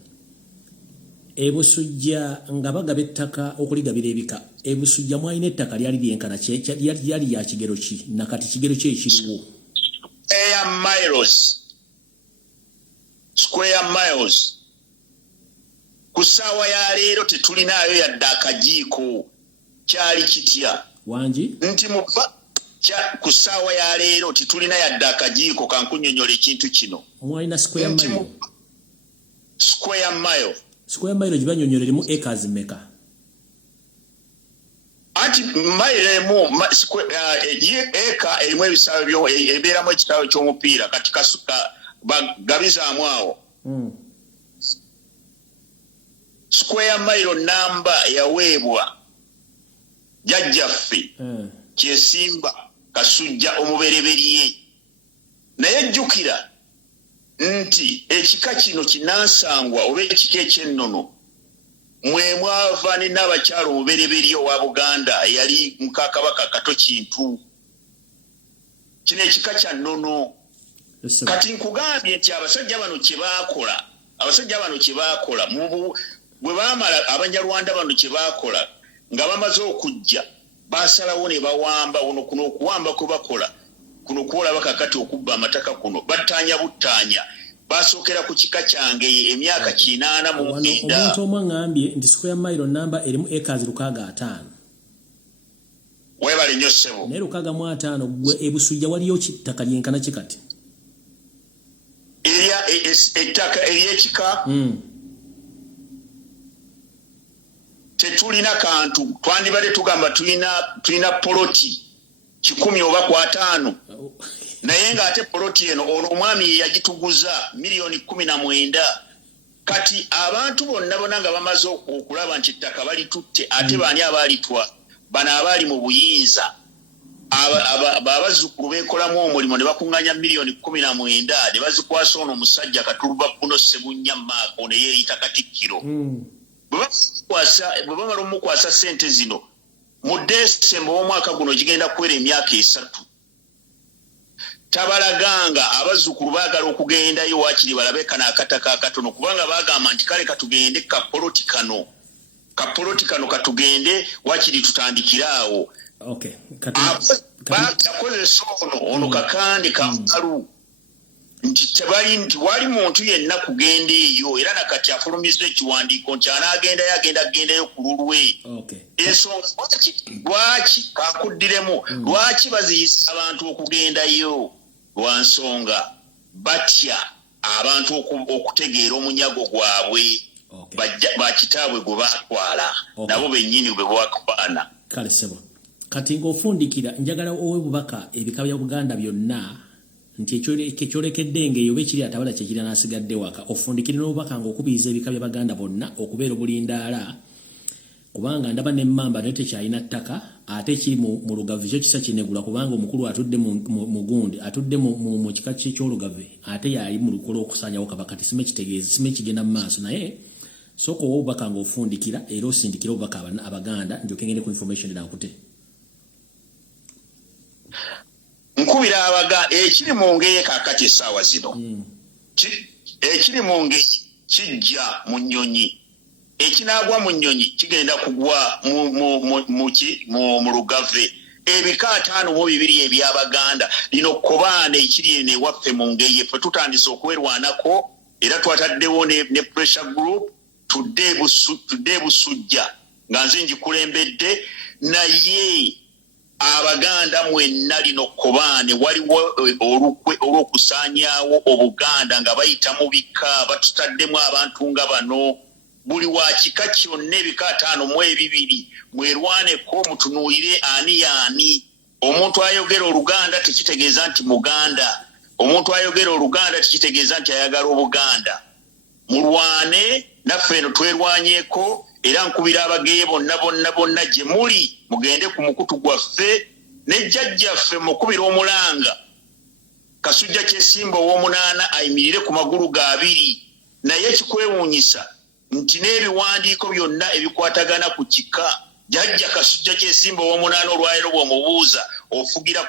ebusujja nga bagaba ettaka okuligabira ebika ebusujja mwalina ettaka lyali lyenkana lyali ya kigero ki nakati kigero ki ekiriwo square miles ku ssaawa ya leero tetulinayo yadde akajiiko kyali kitya wangi nti ku ssaawa ya leero tetulina yadde akajiiko kankunyonyola ekintu kino mwalina square mile gibanyonyola erimu acres meka anti mile emu eka erimu ebisaawe ebeeramu ekitaawe ky'omupiira kati kasuka bagabizaamu awo square mile number yaweebwa jajjaffe Kyesimba Kasujja omubereberye naye jjukira nti ekika kino kinansangwa oba ekika ekyennono mwe mwava ne n'abakyalo omubereberye owa Buganda yali Mukakabaka Kato Kintu kino ekika kya nnono kati nkugambye nti abasajja bano kye baakola bwe baamala Abanyarwanda bano kye baakola nga bamaze okujja basalawo ne bawamba kuno okuwamba kwe bakola kuno kuola bakakati okubba amataka kuno battanya buttanya basookera ku kika kyange emyaka 8 mu 9 omuntu omwangambye nti square mile number erimu acres 500 webale nnyo ssebo naye 505 gwe ebusujja waliyo kittaka lyenkana kikati ettaka ery'ekika tetulina kantu twandibadde tugamba tulina poloti 10 oba 5 naye ng'ate poloti eno ono omwami ye yagituguza miliyoni 19 kati abantu bonna nga bamaze okulaba nti ettaka balitutte ate baani abalitwa bano abali mu buyinza abazzukulu beekolamu omulimu ne bakuŋŋanya miliyoni 19 ne bazikwasa ono omusajja Katuluba Buno Ssebunya Maako ne yeeyita Katikkiro bwe bamala omukwasa ssente zino mu Desemba w'omwaka guno gigenda kuwera emyaka 3 tabalaganga abazzukulu baagala okugendayo waakiri balabe kana akataka akatono kubanga baagamba nti kale katugende kapoloti kano katugende waakiri tutandikiraawo bakozesa ono kakande kamalu nti wali muntu yenna kugenda eyo era nakati afulumiza ekiwandiiko nti anagendayo ku lulwe ensonga lwaki kakuddiremu lwaki baziyisa abantu okugendayo lwa nsonga batya abantu okutegeera omunyago gwabwe bakitaabwe gwe batwala nabo bennyini bwe bwakubaana kale sebo kati ng'ofundikira njagala owe bubaka ebika bya Buganda byonna nti ekyolekedde ng'eyo be kiri atabala kye kiri n'asigadde waka ofundikire n'obubaka ng'okubiriza ebika bya Baganda bonna okubeera obulindaala kubanga ndaba n'emmamba naye tekyalina ttaka ate kiri mu Lugave ekyo kisa kinegula kubanga omukulu atudde mu gundi atudde mu kika ky'Olugave ate yali mu lukolo okusanyawo kabaka tisime kitegeeza sime kigenda mu maaso naye sooka owa obubaka ng'ofundikira era osindikira obubaka Abaganda njoke ngende ku information nakute nkubira abaga ekiri mu ngeye kakati essaawa zino ekiri mu ngeye kijja mu nnyonyi ekinaagwa mu nnyonyi kigenda kugwa mu Lugave ebika 52 eby'Abaganda lino Kobaane ekiri ewaffe mu ngeye ffe tutandise okwerwanako era twataddewo ne pressure group tudde Busujja nga nze ngikulembedde naye Abaganda mwenna lino Kobaane waliwo olukwe olw'okusaanyaawo Obuganda nga bayita mu bika batutaddemu abantu nga bano buli wa kika kyonna ebika 52 mwerwaneko mutunuulire ani yaani omuntu ayogera Oluganda tekitegeeza nti Muganda omuntu ayogera Oluganda tekitegeeza nti ayagala Obuganda mulwane naffe eno twerwanyeeko era nkubira abageye bonna gye muli mugende ku mukutu gwaffe ne jjajjaffe mukubira omulanga Kasujja Kyesimba ow'omunaana ayimirire ku magulu ga 2 naye ekikwewuunyisa nti n'ebiwandiiko byonna ebikwatagana ku kika jjajja Kasujja Kyesimba ow'omunaana olwaliro bw'omubuuza ofugira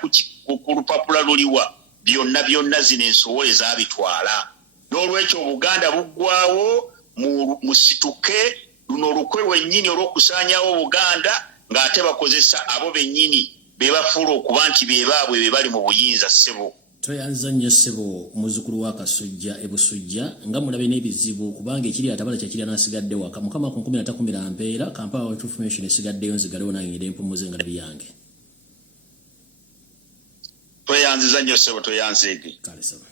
ku lupapula luliwa byonna zino ensowole zaabitwala n'olwekyo Obuganda buggwawo musituke luno olukwe lwennyini olw'okusaanyawo Obuganda ng'ate bakozesa abo bennyini be bafuula okuba nti be baabwe be bali mu buyinza ssebo toyanza nnyo ssebo muzzukulu wa Kasujja ebusujja nga mulabe n'ebizibu kubanga ekiri atabala kyakiri anasigadde waka mukama ku 13 mpeera Kampala World Information esigaddeyo nzigalewo nangire empumuze nga byange toyanziza nnyo ssebo toyanzeege kale ssebo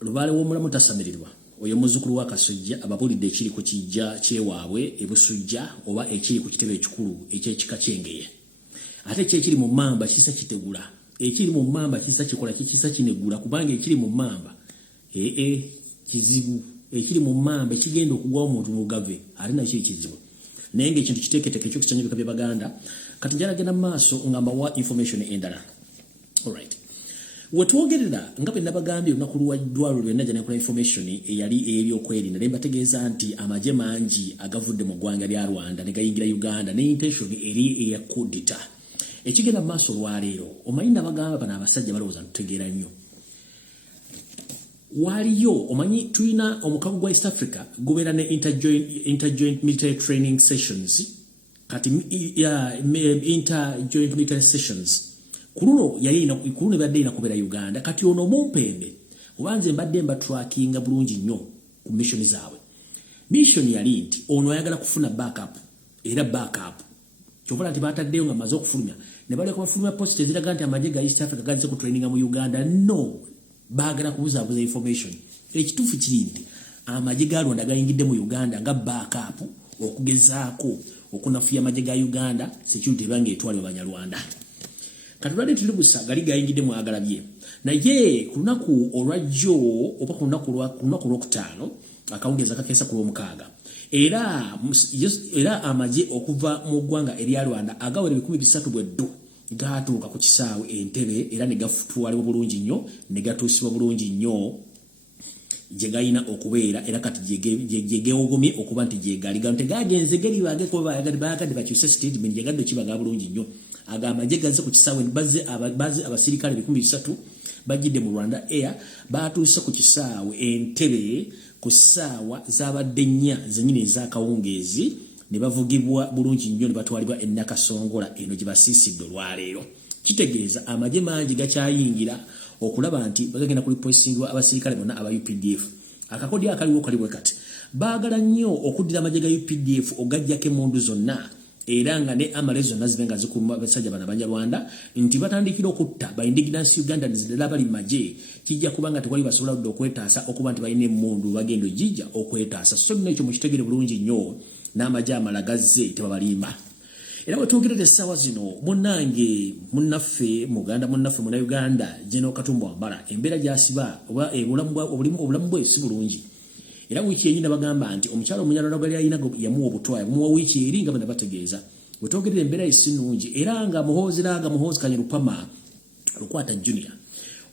Lubaale w'omulamu tasamirirwa oyo muzzukulu wa Kasujja ababulidde ekiri ku kijja kyewaabwe ebusujja oba ekiri ku kitebe ekikulu eky'ekika ky'engeye ate ekiri mu mamba kisa kitegula ekiri mu mamba kisa kikola kisa kinegula kubanga ekiri mu mamba kizibu ekiri mu mamba ekigenda okugwa omuntu mugave alina kiki kizibu naye ng'ekintu kiteeketeeke ekyokusanyuka bya baganda kati njalagenda mu maaso nga mbawa information endala. Alright, wetwogerera nga bwe nabagambye olunaku lwaddwalo lwenna jja nekula information eyali ey'ebyokwerinda ne mbategeeza nti amagye mangi agavudde mu ggwanga lya Rwanda ne gayingira Uganda ne intention eri eya kudita ekigenda mu maaso olwaleero. Omanyi nabagamba bano abasajja balowooza ntutegeera nnyo. Waliyo omanyi tulina omukago gwa East Africa gubeera ne interjoint military training sessions kati interjoint military sessions kuno badde ina kubeera Uganda kati ono mumpembe obanze mbadde mbatrackinga bulungi nnyo ku mission zaabwe. Mission yali nti ono ayagala kufuna backup era backup kyobala nti bataddeyo nga maze okufulumya ne baleka bafulumya post eziraga nti amagye ga East Africa gazze ku traininga mu Uganda. No, baagala kubuzaabuza information. Ekituufu kiri nti amagye ga Rwanda gayingidde mu Uganda nga backup okugezaako okunafuya amagye ga Uganda security ebange etwalibwa Banyarwanda. Katulwadde tulubusa gali gayingidde mu agalabye naye ku lunaku olwajjo oba ku lunaku lwokutaano akawungeza kakeesa ku lwomukaaga era amagye okuva mu ggwanga erya Rwanda agawera 300 bweddu gatuuka ku kisaawe Entebbe era ne gafutwalibwa bulungi nnyo ne gatuusibwa bulungi nnyo gye galina okubeera era kati gye geewogomye okuba nti gye gali gano tegagenze geri baagadde bakyuse statement gye gadde kibaga bulungi nnyo. Amagye gazze ku kisaawe bazze abasirikale 300 bajjidde mu Rwanda Air batuuse ku kisaawe Entebbe ku ssaawa z'abadde nnya zenyini ez'akawungeezi ne bavugibwa bulungi nnyo ne batwalibwa e Nakasongola eno gye basiisidde olwaleero. Kitegeeza amagye mangi gakyayingira okulaba nti bagenda kulipoisingibwa abasirikale bonna aba UPDF. Akakodi akaliwo kalibwe kati baagala nnyo okuddira amagye ga UPDF ogajjako emmundu zonna era nga ne amalezo nazibenga zikuluma abasajja bana Banyarwanda nti batandikira okutta ba indigenous Uganda nezidala bali magye kijja kubanga tewali basobola okwetaasa okuba nti balina emmundu bagendo jijja okwetaasa. So n'ekyo mukitegere bulungi nnyo n'amagye amalagazze tebabalimba. Era wetugerera essaawa zino munnaffe Muganda munnaffe muna Uganda General Katumba Wambala embeera gy'asiba oba obulamu bwe si bulungi. Era wiiki yenyina bagamba nti omukyalo omunyalala bali alina yamuwa obutwaya bumuwa wiiki eri nga bana bategeeza wetugerera embeera esinungi era nga muhoozi Kanye Lupama Lukwata Junior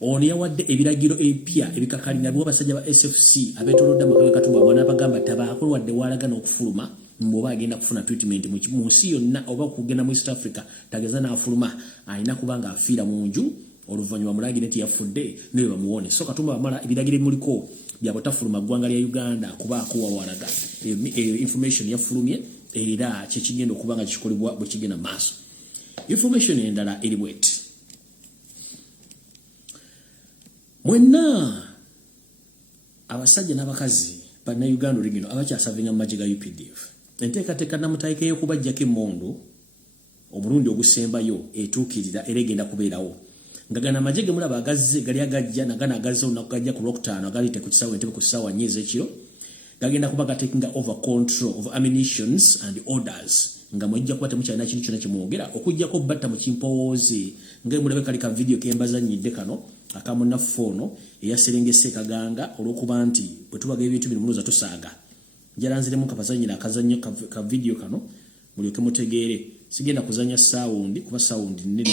ono yawadde ebiragiro ebipya ebikakalina abasajja ba SFC abeetolodde amaka ga Katumba Wambala bagamba tabaako wadde walagana okufuluma mboba agenda kufuna treatment mu nsi yonna oba kugenda mu East Africa tageza n'afuluma alina kubanga afiira mu nju oluvannyuma mulagire nti yafudde naye bamuwone. So Katumba Wambala ebiragiro ebimuliko byabutafuluma ggwanga lya Uganda kuba akuwawalaga information yafulumye era kyekigenda okubanga kikolebwa bwe kigenda maaso. Information endala eri bweti mwenna abasajja n'abakazi bana Uganda olingino abakyasavinga mu magye ga UPDF enteekateeka namutaika y'okubajjako emmundu omulundi ogusembayo etuukirira era egenda kubeerawo nga gana amagye ge mulaba agazze gali agajja nagana agazze olunaku gajja ku Lwokutaano agalite ku kisaawe Entebbe ku ssaawa 4 ez'ekiro gagenda kuba gatekinga over control of ammunitions and orders nga mwejja kuba temukyalina kintu kyonna kimwogera okuggyako batta mu kimpowoozi nga mulabe kali ka video kembazanyidde kano akamunaffe ono eyaserengese Kaganga olw'okuba nti bwe tubaga ebintu bino muluza tusaaga njalanziremu kapazanyira akazannyo ka video kano mulyoke mutegeere sigenda kuzanya sound kuba sound nnene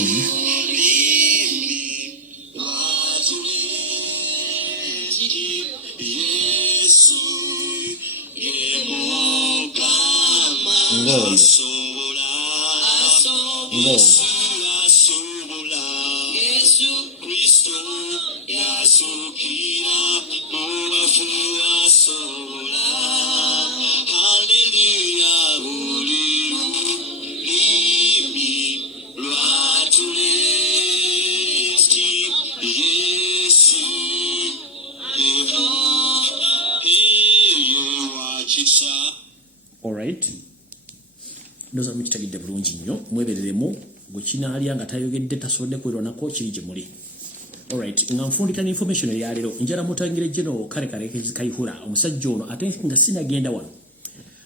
ndoza mukitegedde bulungi nnyo mwebereremu gwe kinaalya nga tayogedde tasobodde kwerwanako kiri gye muli. Alright, nga nfundika information ya leero njala mutangire General kale Kayihura omusajja ono ate nga sinagenda wano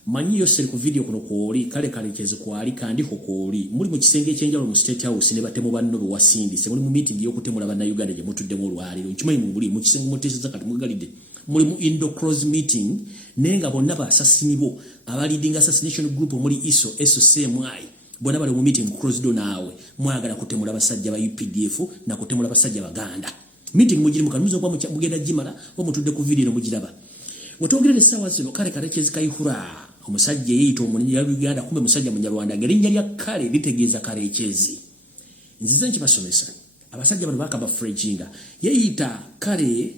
manyi yose ku video kuno kwoli kale kwali kandi kwoli muri mu kisenge ekyenjalo mu State House ne batemu banno be wasindi se muri mu meeting y'okutemula bana Uganda gye mutudde mu lwaliro nkimanyi mu buli mu kisenge muteseza kati mugalide muli mu indo cross meeting nenga bonna ba assassin bo aba leading assassination group muri ISO SOCMI bonna bali mu meeting cross do naawe mwagala kutemula basajja ba UPDF na kutemula basajja baganda meeting mujiri mukanuzo kwa mugenda jimala omutudde ku video mujiraba wotongere sawa zino kale Karekezi Kayihura omusajja yeyito omunyi ya Uganda kumbe musajja munyarwanda gerinnya lya kale litegeeza Karekezi nzize nkibasomesa abasajja bano bakaba Frenching yeyita kale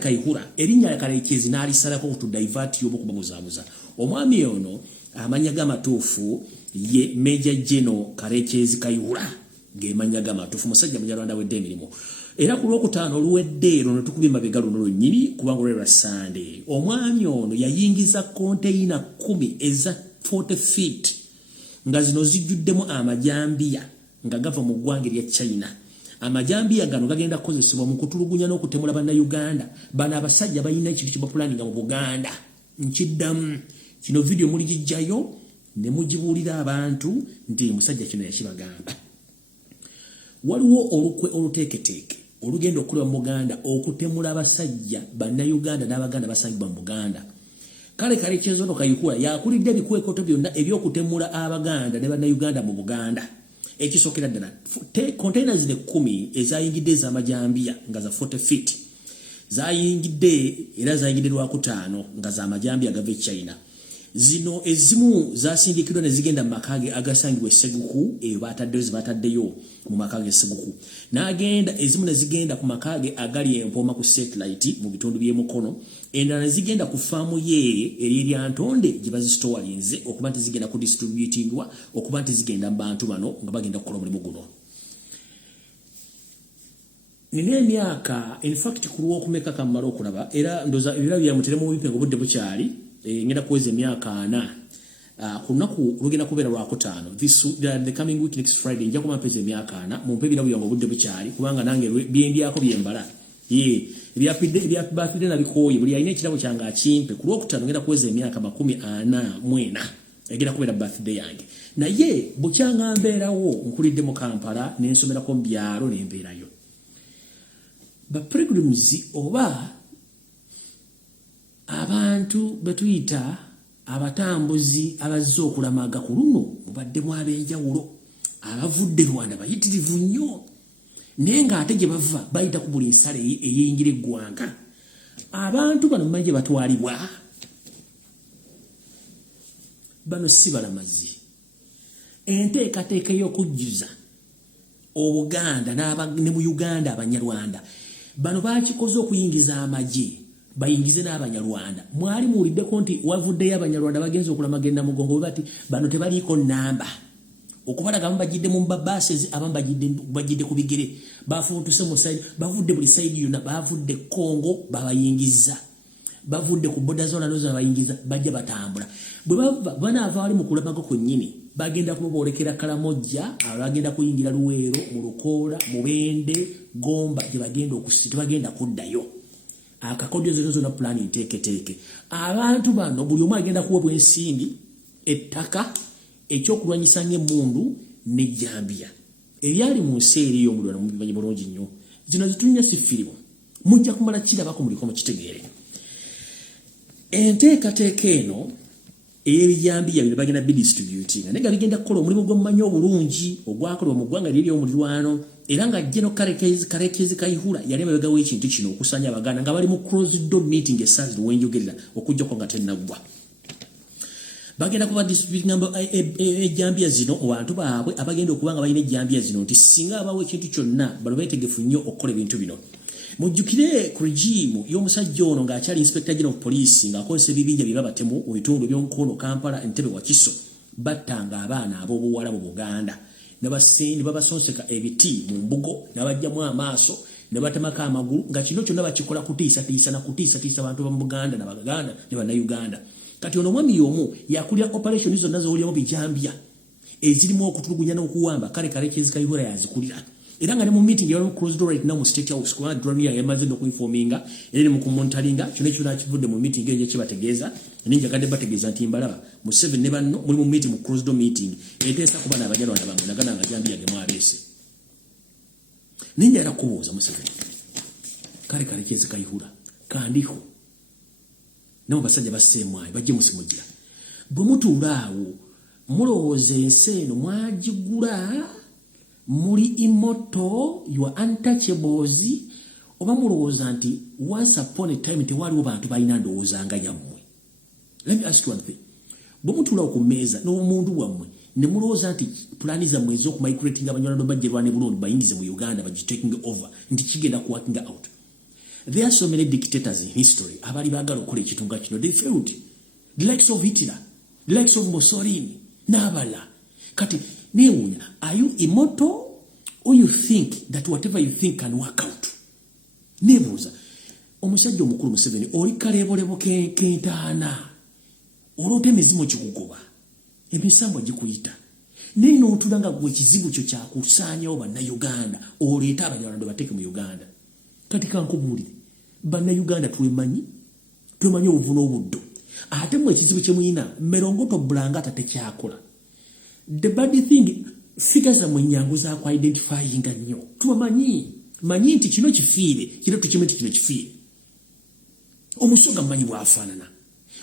Kayihura erinnya ya Karekezi n'alisalako ku divert yobo kubamuzamuza omwami ono amanya gamatuufu ye Major General Karekezi Kayihura gemanya gamatuufu musajja munyarwanda wedde emirimu era ku lwokutaano oluwedde ero netukubye mabega luno nnyini kubanga olwera Sunday omwami ono yayingiza container 10 eza 40 feet nga zino zijjuddemu amajambiya nga gava mu ggwanga lya China amajambiya gano gagenda kukozesebwa mu kutulugunya n'okutemula bannayuganda bano abasajja balina ekintu kye bapulaninga mu Buganda nkiddamu kino video muli gijjayo ne mugibuulira abantu nti musajja kino yakibagamba waliwo olukwe oluteeketeeke olugenda okukolebwa mu Buganda okutemula abasajja bannayuganda n'abaganda basangibwa mu Buganda kale Karekezi Kayihura yakulidde ebikwekoto byonna ebyokutemula abaganda ne bannayuganda mu Buganda ekisookera ddala containers 10 ezayingidde ez'amajambiya nga za 40 feet zayingidde era zayingidde lwakutaano nga za amajambiya gava China zino ezimu zasindikidwa ne zigenda mu makage agasangibwa Seguku eyo bataddeyo mu makage Seguku n'agenda ezimu ne zigenda ku makage agali empoma ku satellite mu bitundu by'emukono endala ne zigenda ku faamu ye eri lyantonde gye bazisitowalinze okuba nti zigenda ku distributingwa okuba nti zigenda mu bantu bano nga bagenda kukola omulimu guno nina emyaka in fact ku lw'okumeka kammala okulaba era ndoza ebirabo byamutere mu bipengo budde bukyali ngenda kuweza emyaka 4 ku lunaku lugenda kubeera lwakutaano the coming week next Friday nja kumampeza emyaka 4 mumpe ebirabo byange obudde bukyali kubanga nange byembyako byembala ebyabirthday nabikooye buli alina ekirabo kyange akimpe ku lwokutaano ngenda kuweza emyaka 44 egenda kubeera birthday yange naye bukyanga mbeerawo nkulidde mu Kampala nensomerako mu byalo nembeerayo pilgrims oba abantu betuyita abatambuzi abazze okulamaga ku luno mubaddemu ab'enjawulo abavudde Rwanda bayitirivu nnyo naye ng'ate gye bava bayita ku buli nsala eyeyingira eggwanga abantu bano mumanyi gye batwalibwa bano si balamazi enteekateeka y'okujjuza Obuganda ne mu Uganda Abanyarwanda bano bakikoze okuyingiza amagye bayingize n'Abanyarwanda mwali muwuliddeko nti wavuddeyo Abanyarwanda bagenze okulamagenda mugongo bati bano tebaliiko namba okubalaga abamu bagidde mu babases abamu bagidde ku bigere bafuutuse mu side bavudde buli side yonna bavudde Congo babayingiza bavudde ku boda zona noza bayingiza bajja batambula bwe bava banaava wali mu kulamaga kwennyini bagenda kuboolekera Kalamoja abagenda kuyingira Luweero mu Lukoola mu Bende Gomba gye bagenda okusita bagenda kuddayo akakodyo zona plan nteeketeeke abantu bano buli omu agenda kuweebwa ensimbi ettaka ekyokulwanyisa ng'emmundu n'ejjambiya ebyali mu nsi eri y'omulwana mubimanyi bulungi nnyo zino zitunya si firimu mujja kumala kirabako muliko mukitegeere enteekateeka eno ey'ebijambiya bino bagenda bidistributinga naye nga bigenda kukola omulimu gw'omumanyi obulungi ogwakolebwa mu ggwanga liri omulirwano era nga General Karekezi Kayihura yali emabega w'ekintu kino okusanya Abaganda nga bali mu closed door meeting essaazi lwenjogerera okujjako nga tennaggwa bagenda kuba distributing ejjambiya zino abantu baabwe abagenda okuba nga balina ejjambiya zino nti singa abawo ekintu kyonna bano beetegefu nnyo okukola ebintu bino mujjukire ku regime y'omusajja ono ng'akyali Inspector General of Police ng'akozesa ebibinja bye babatemu mu bitundu by'omukono Kampala Entebbe Wakiso battanga abaana ab'obuwala mu Buganda ne babasonseka ebiti mu mbugo ne bajjamu amaaso ne batemako amagulu nga kino kyonna bakikola kutiisatiisa na kutiisatiisa abantu ba mu Buganda n'Abaganda ne Bannayuganda kati ono mwami y'omu yakulira operation zonna z'owuliramu bijambiya ezirimu okutulugunya n'okuwamba kale Karekezi Kayihura yazikulira era nga ne mu meeting yali mu closed door right now mu State House kwa drone yamaze n'okuinforminga era ne mu kumontalinga kino ekyo nakivudde mu meeting eyo kyebategeeza ninja kadde bategeeza nti mbalaba mu 7 ne banno muli mu meeting mu closed door meeting eteesa kuba n'Abanyarwanda bamwe nagana amajambiya ge mwabeese ninja era kubuuza mu 7 kale Karekezi Kayihura kandiko nabo basajja basemwayo bajje musimugira bwe mutuulaawo mulowooza ensi eno mwagigula muri immortal, you are untouchables, oba mulowooza nti once upon a time tewaliwo bantu balina ndowooza nga yammwe. Let me ask you one thing. Bwe mutuulaawo ku mmeeza n'omuntu wammwe ne mulowooza nti pulaani zammwe ez'okumigrating abanyarwanda bajjelwane bulungi bayingize mu Uganda bagitaking over nti kigenda ku working out. There are so many dictators in history abali baagala okukola ekitunga kino. They failed. The likes of Hitler, the likes of Mussolini, n'abala. Kati neewuunya, are you immortal or you think that whatever you think can work out? Neebuuza, omusajja omukulu Museveni oli kaleebolebo kentaana olwota emizimu kikugoba emisambo gikuyita naye n'otulanga gwe ekizibu kyo kyakusaanyawo bannayuganda oleeta abanyarwanda bateeke mu Uganda. Kati kankubuulire bannayuganda twemanyi obuvu n'obuddo ate mu ekizibu kye muyina merongoto bulangata tekyakola. The bad thing figures za mwenyangu za ku identifying nnyo manyi nti kino kifiire kino tukimeti kino kifiire. Omusoga manyi bwafaanana,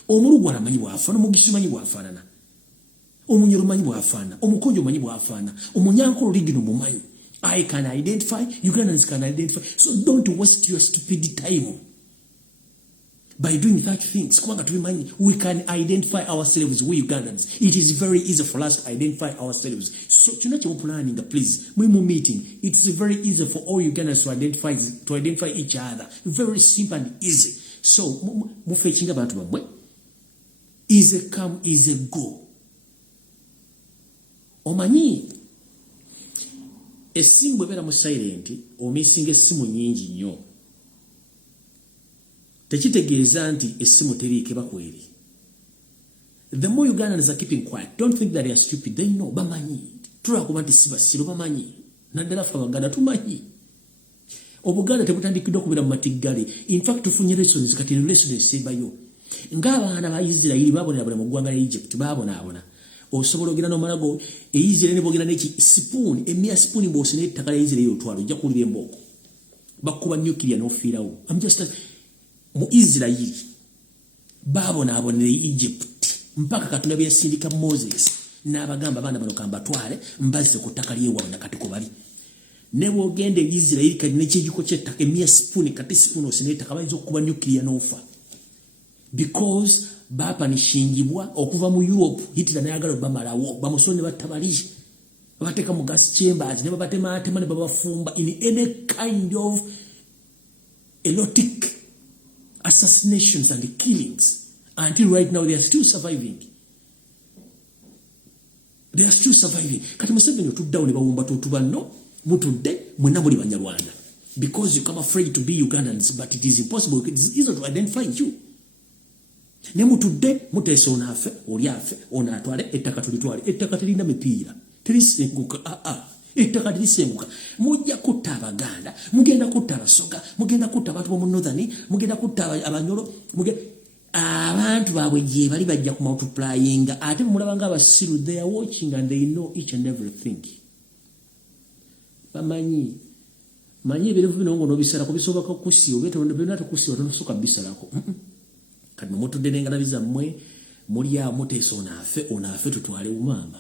omulugwala manyi bwafaanana, omugisi manyi bwafaanana, omunyoro manyi bwafaanana, omukojo manyi bwafaanana, omunyankolo ligino mumanyi. I can identify, Ugandans can identify. So don't waste your stupid time by doing such things. We can identify ourselves, we Ugandans. It is very easy for us to identify ourselves. So you're planning, please. When we're meeting, it's very easy for all Ugandans to identify each other. Very simple and easy. So mufetching about bamwe. Easy come, easy go. Omanyi esimu bw'ebeera mu silent omisinga essimu nyingi nnyo tekitegeeza nti essimu teriiko bakweri. The more Ugandans are keeping quiet, don't think that they are stupid. They know, bamanyi. Tulwakuba nti si basiru bamanyi. Naddala ffe Abaganda tumanyi. Obuganda tebutandikiddwa okubeera mu matiggale. In fact tufunye lessons kati lessons esembayo. Ng'abaana ba Isirayiri baabonera mu ggwanga lya Egypt baabonaabona. Osobola ogenda n'omalago Isirayiri ne boogera n'eki spoon emia spoon bw'ose n'ettaka lya Isirayiri otwala ojja kuwulira embooko. Bakuba nuclear n'ofiirawo. Mu Isirayiri baabonaabonera Egypt mpaka Katonda bye yasindika Moses n'abagamba abaana bano kambatwale mbazise ku ttaka ly'ewaabwe na kati ko bali. Ne bw'ogenda e Isirayiri kati n'ekijjuko ky'ettaka emia spoon kati spoon ose n'ettaka bayinza okukuba nuclear n'ofa. Because bapanishingibwa okuva mu Europe Hitler n'ayagala bamalawo bamusonne battabalije bateeka mu gas chambers ne babatemaatema ne babafumba in any kind of erotic assassinations and killings. Until right now they are still surviving. Kati Museveni otuddawo ne bawumba tutubanno mutudde mwenna muli Banyarwanda because you come afraid to be Ugandans, but it is impossible. It is easy to identify you. Ne mutudde muteesa onaafe oli afe onaatwale ettaka tulitwale. Ettaka terina mipiira terisenguka. Ettaka terisenguka. Mujja kutta Abaganda, mugenda kutta Abasoga, mugenda kutta abantu b'omu Northern, mugenda kutta Abanyoro, abantu baabwe gye bali bajja ku multiplying. Ate mulaba ng'abasiru, they are watching and they know each and everything. Bamanyi ebintu bino ng'onoobisala bisoboka kusi byonna tukusiba tonosoka bisalako. Kati mutudde n'engalabi zammwe muli awo muteesa onaafe tutwale umamba.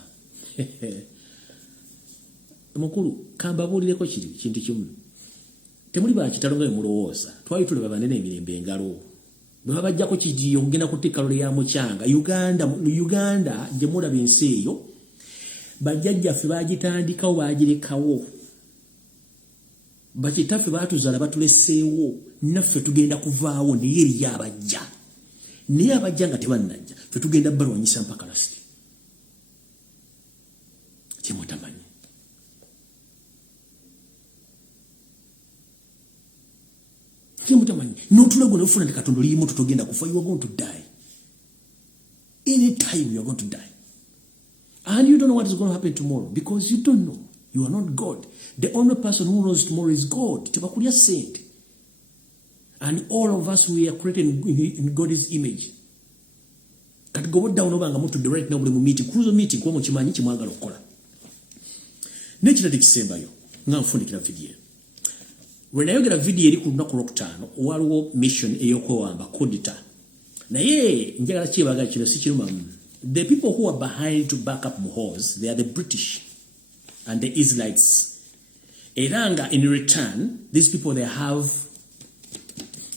Mukulu kambabuulireko kiri kintu kimu. Temuli bakitalo nga mulowooza. Twali tulaba banene emirembe engalo. Bwe babajjako kijiyo kugenda kuteeka lole ya mukyanga. Uganda gye mulaba ensi eyo bajjajjaffe baagitandikawo baagirekawo. Bakitaffe baatuzaala batuleseewo naffe tugenda kuvaawo naye eriyo abajja. Naye abajja nga tebannajja ffe tugenda balwanyisa mpaka lasiti. Kyemutamanyi. N'otulago n'ofuna nti Katonda oliyimu tutogenda kufa. You are going to die. Anytime you are going to die. And you don't know what is going to happen tomorrow because you don't know. You are not God. The only person who knows tomorrow is God. Tebakulya saint. And all of us, we are created in God's image. Kati go down obanga mutudde right now buli mu meeting. Kuzo meeting kwa mukimanyi kimwagala okukola. Nekirate kisembayo nga nfundikira video. Renayogera video eri ku lunaku lwokutaano waliwo mission eyokwewamba kudita. Naye njagala kyebaga kino si kirumamu. The people who are behind to back up Muhoozi, they are the British and the Israelites. Eranga, in return, these people, they have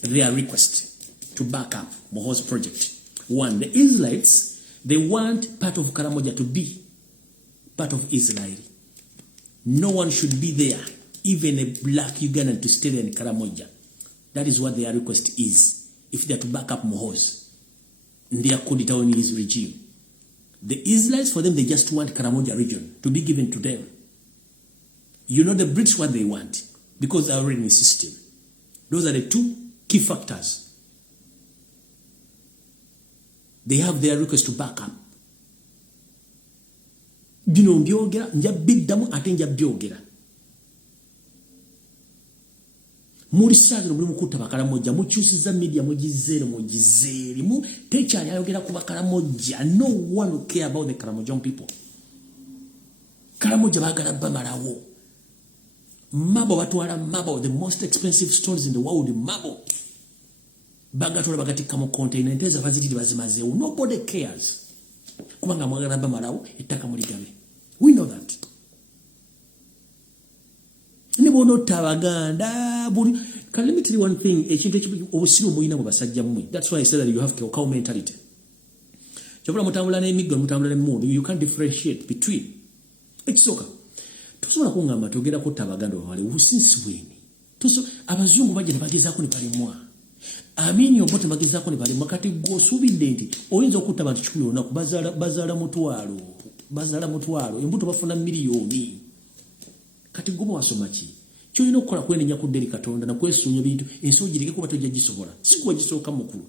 their request to back up Muhoozi project. One, the Israelites, they want part of Karamoja to be part of Israel. No one should be there, even a black Ugandan, to stay there in Karamoja. That is what their request is, if they are to back up Muhoozi in their Kuditaonese regime. The Israelites, for them, they just want Karamoja region to be given to them. You know the British what they want, because they're already in the system. Those are the two key factors. They have their request to back up. Bino mbyogera nja biddamu ate nja byogera. Muri saga muri mukuta Bakaramoja mukyusiza media mugizere mu tekyali ayogera ku Bakaramoja. No one will care about the Karamoja people. Karamoja bagala bamalawo. Mabo batwala mabo, the most expensive stones in the world, mabo. Bagatola bagatika mu container nteza faziti bazimazeewo. Nobody cares. Kubanga mwagala bamalawo ettaka muligabe. We know that. Nibono tabaganda buli. Can let me tell you one thing, ekintu obusiro muyina basajja mmwe. That's why I said that you have cow mentality. Kyobula mutambula n'emiggo mutambula n'emmundu, you can't differentiate between. Ekisoka. Tusobola kungamba togera ko tabaganda wale usinsi bweni. Abazungu bajja ne bagezaako ne balimwa. Amini obote bagezaako ne balimwa kati gosubidde nti oyinza okutta abantu 10 onaku bazala mutwalo embuto bafuna miliyoni. Kati gubo wasoma ki? Kyolina okukola kwenenya ku dderi Katonda na kwesuunya bintu ensojirike kuba tojja gisobola. Sigwa gisooka mukulu.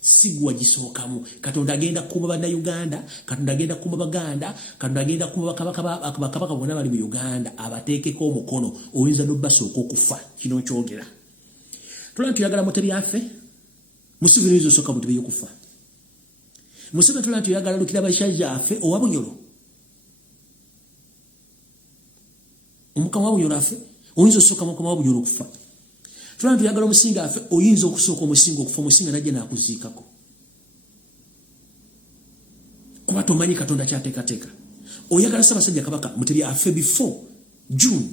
Sigwa gisookamu. Katonda agenda kuba bana Uganda, Katonda agenda kuba Baganda, Katonda agenda kuba bakabaka bonna bali mu Uganda abateekeko omukono oyinza n'obbasooka okufa. Kino kyogera. Tulaba tuyagala Mutebi afe. Museveni osooka Mutebi yokufa. Museveni tulaba tuyagala Lukira Basajja afe owa Bunyoro. Omukama wa Bunyoro afe. Oyinza osooka Mukama wa Bunyoro okufa. Tulaba tuyagala Omusinga afe. Oyinza okusooka Omusinga okufa. Omusinga najja n'akuziikako. Kuba tomanyi Katonda kyateekateeka. Oyagala Ssaabasajja Kabaka Mutebi afe before June.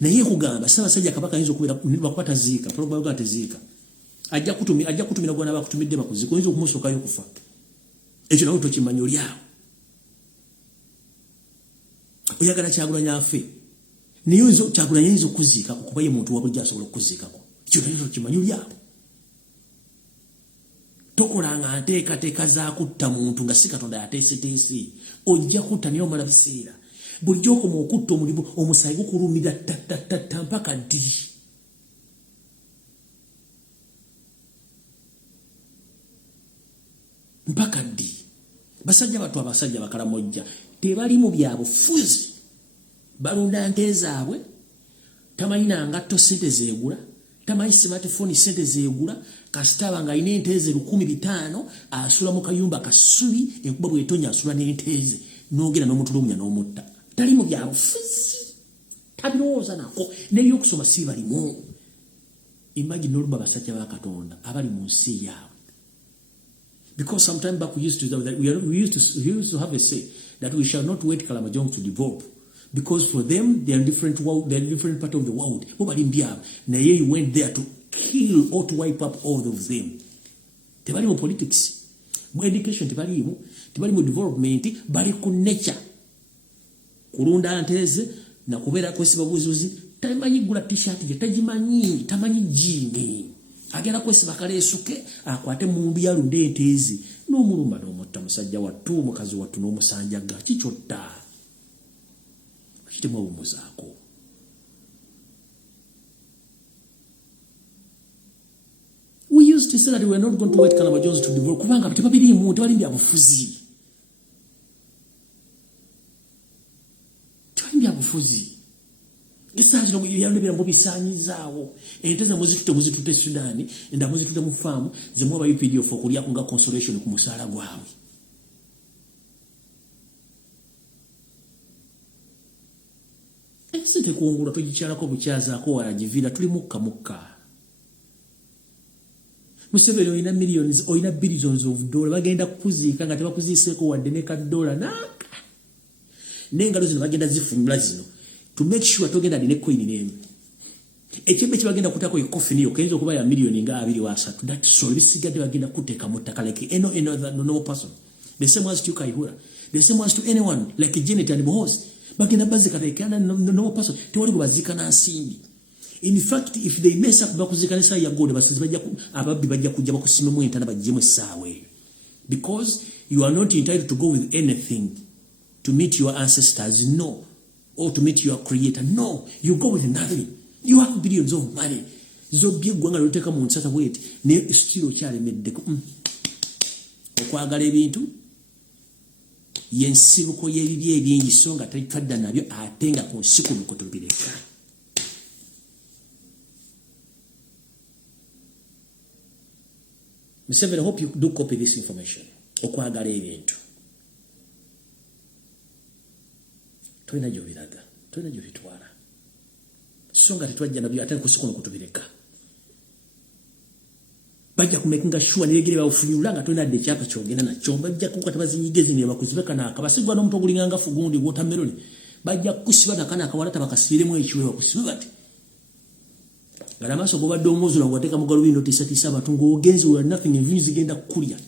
Naye kugamba Ssaabasajja Kabaka ayinza okubeera bakwata ziika, probably teziika. Ajja kutumira gwana bakutumidde bakuziika. Oyinza okumusookayo okufa. Ekyo nawe tokimanyi oli awo. Oyagala Kyagulanyi afe. Niyo Kyagulanyi ayinza okuziika kuba ye muntu wabujja asobola okuziikako. Ekyo nawe tokimanyi oli awo. Tokolanga nteekateeka za kutta muntu nga si Katonda yateeseteese. Ojja kutta naye omala biseera. Bulijjo okoma okutta omulimu omusaayi gukulumira tatatata mpaka ddi. Mpaka ddi. Basajja batu abasajja Bakaramoja tebali mu byabufuzi. Balunda nte zaabwe. Tamanyi ngatto sente zeegula. Tamanyi smartphone sente zeegula. Kasitaba nga alina ente ze 1500 asula mu kayumba kasubi enkuba bw'etonya asula n'ente ze. N'ogera n'omutulumya n'omutta. Tali mu byabufuzi. Tabirowooza nako. N'ebyokusoma si balimu. Imagine oluba basajja ba Katonda abali mu nsi yaabwe. Because sometime back we used to have a say that we shall not wait Kalamajong to develop. Because for them, they are different world, they are different part of the world. Naye you went there to kill or to wipe up all of them. Tebali mu politics, mu education tebali mu development, bali ku nature. Kulunda nteze na kubeera kwesiba buzuzi, tamanyi gula t-shirt je tajimanyi, tamanyi jini. Agera kwesiba kaleesuke akwate mundu yalunde entezi n'omulumba n'omutta musajja wattu mukazi wattu n'omusanjaga kikyotta. Kitemu obumuzaako. We used to say that we were not going to wait Kalamajones to develop. Kubanga tebabirimu tebali byabufuzi. Tebali byabufuzi. Gisaji no yandebera mu bisanyizaawo. Enteza muzitute Sudani, enda muzitute mu farm, zemwe ba UPDF for kulia kunga consolation ku musala gwawe. Ese tekungula tugichalako buchazaako walagivira tuli mukka Museveni oyina millions oyina billions of dollars bagenda kukuziika nga tebakuziiseeko wadde ne $1 naka n'engalo zino bagenda zifunula zino to make sure togenda ne coin n'emu ekibbe kibagenda kutako ekofini yo kenzo kuba ya million nga 2 that so bisigadde bagenda kuteeka mu ttaka like no person the same as to Kaihura the same as to anyone like Janet and Bohos bagenda bazika taikana no person tewali bazika na nsimbi. In fact, if they mess up bakuzikana sa ya gold basizi bajja ababbi bajja kujja bakusima mu entana bajjemu sawe because you are not entitled to go with anything to meet your ancestors no or to meet your creator no you go with nothing you have billions of money zobye gwanga loteka mu nsata wait ne still chale medde okwagala ebintu yensibuko yebibi ebingi songa tayikadda nabyo atenga ku nsiku bikotobireka. Museveni, I hope you do copy this information. Okwagala ebintu. Toina jo biraga. Toina jo bitwala. Songa tetwajja nabyo ate kusikono kutubireka. Bajja kumekinga sure niregere bafunyulanga toina de chapa kyogenda na chomba bajja kukwata bazinyigeze ne bakuzibeka na akabasigwa no muto gulinganga fugundi watermelon. Bajja kusiba nakana akawalata bakasiremu ekiwe bakusiba bati. Galamaso goba domozula ngwateka mugalubindo tisatisa batungo ogenzi we nothing envizi genda kulya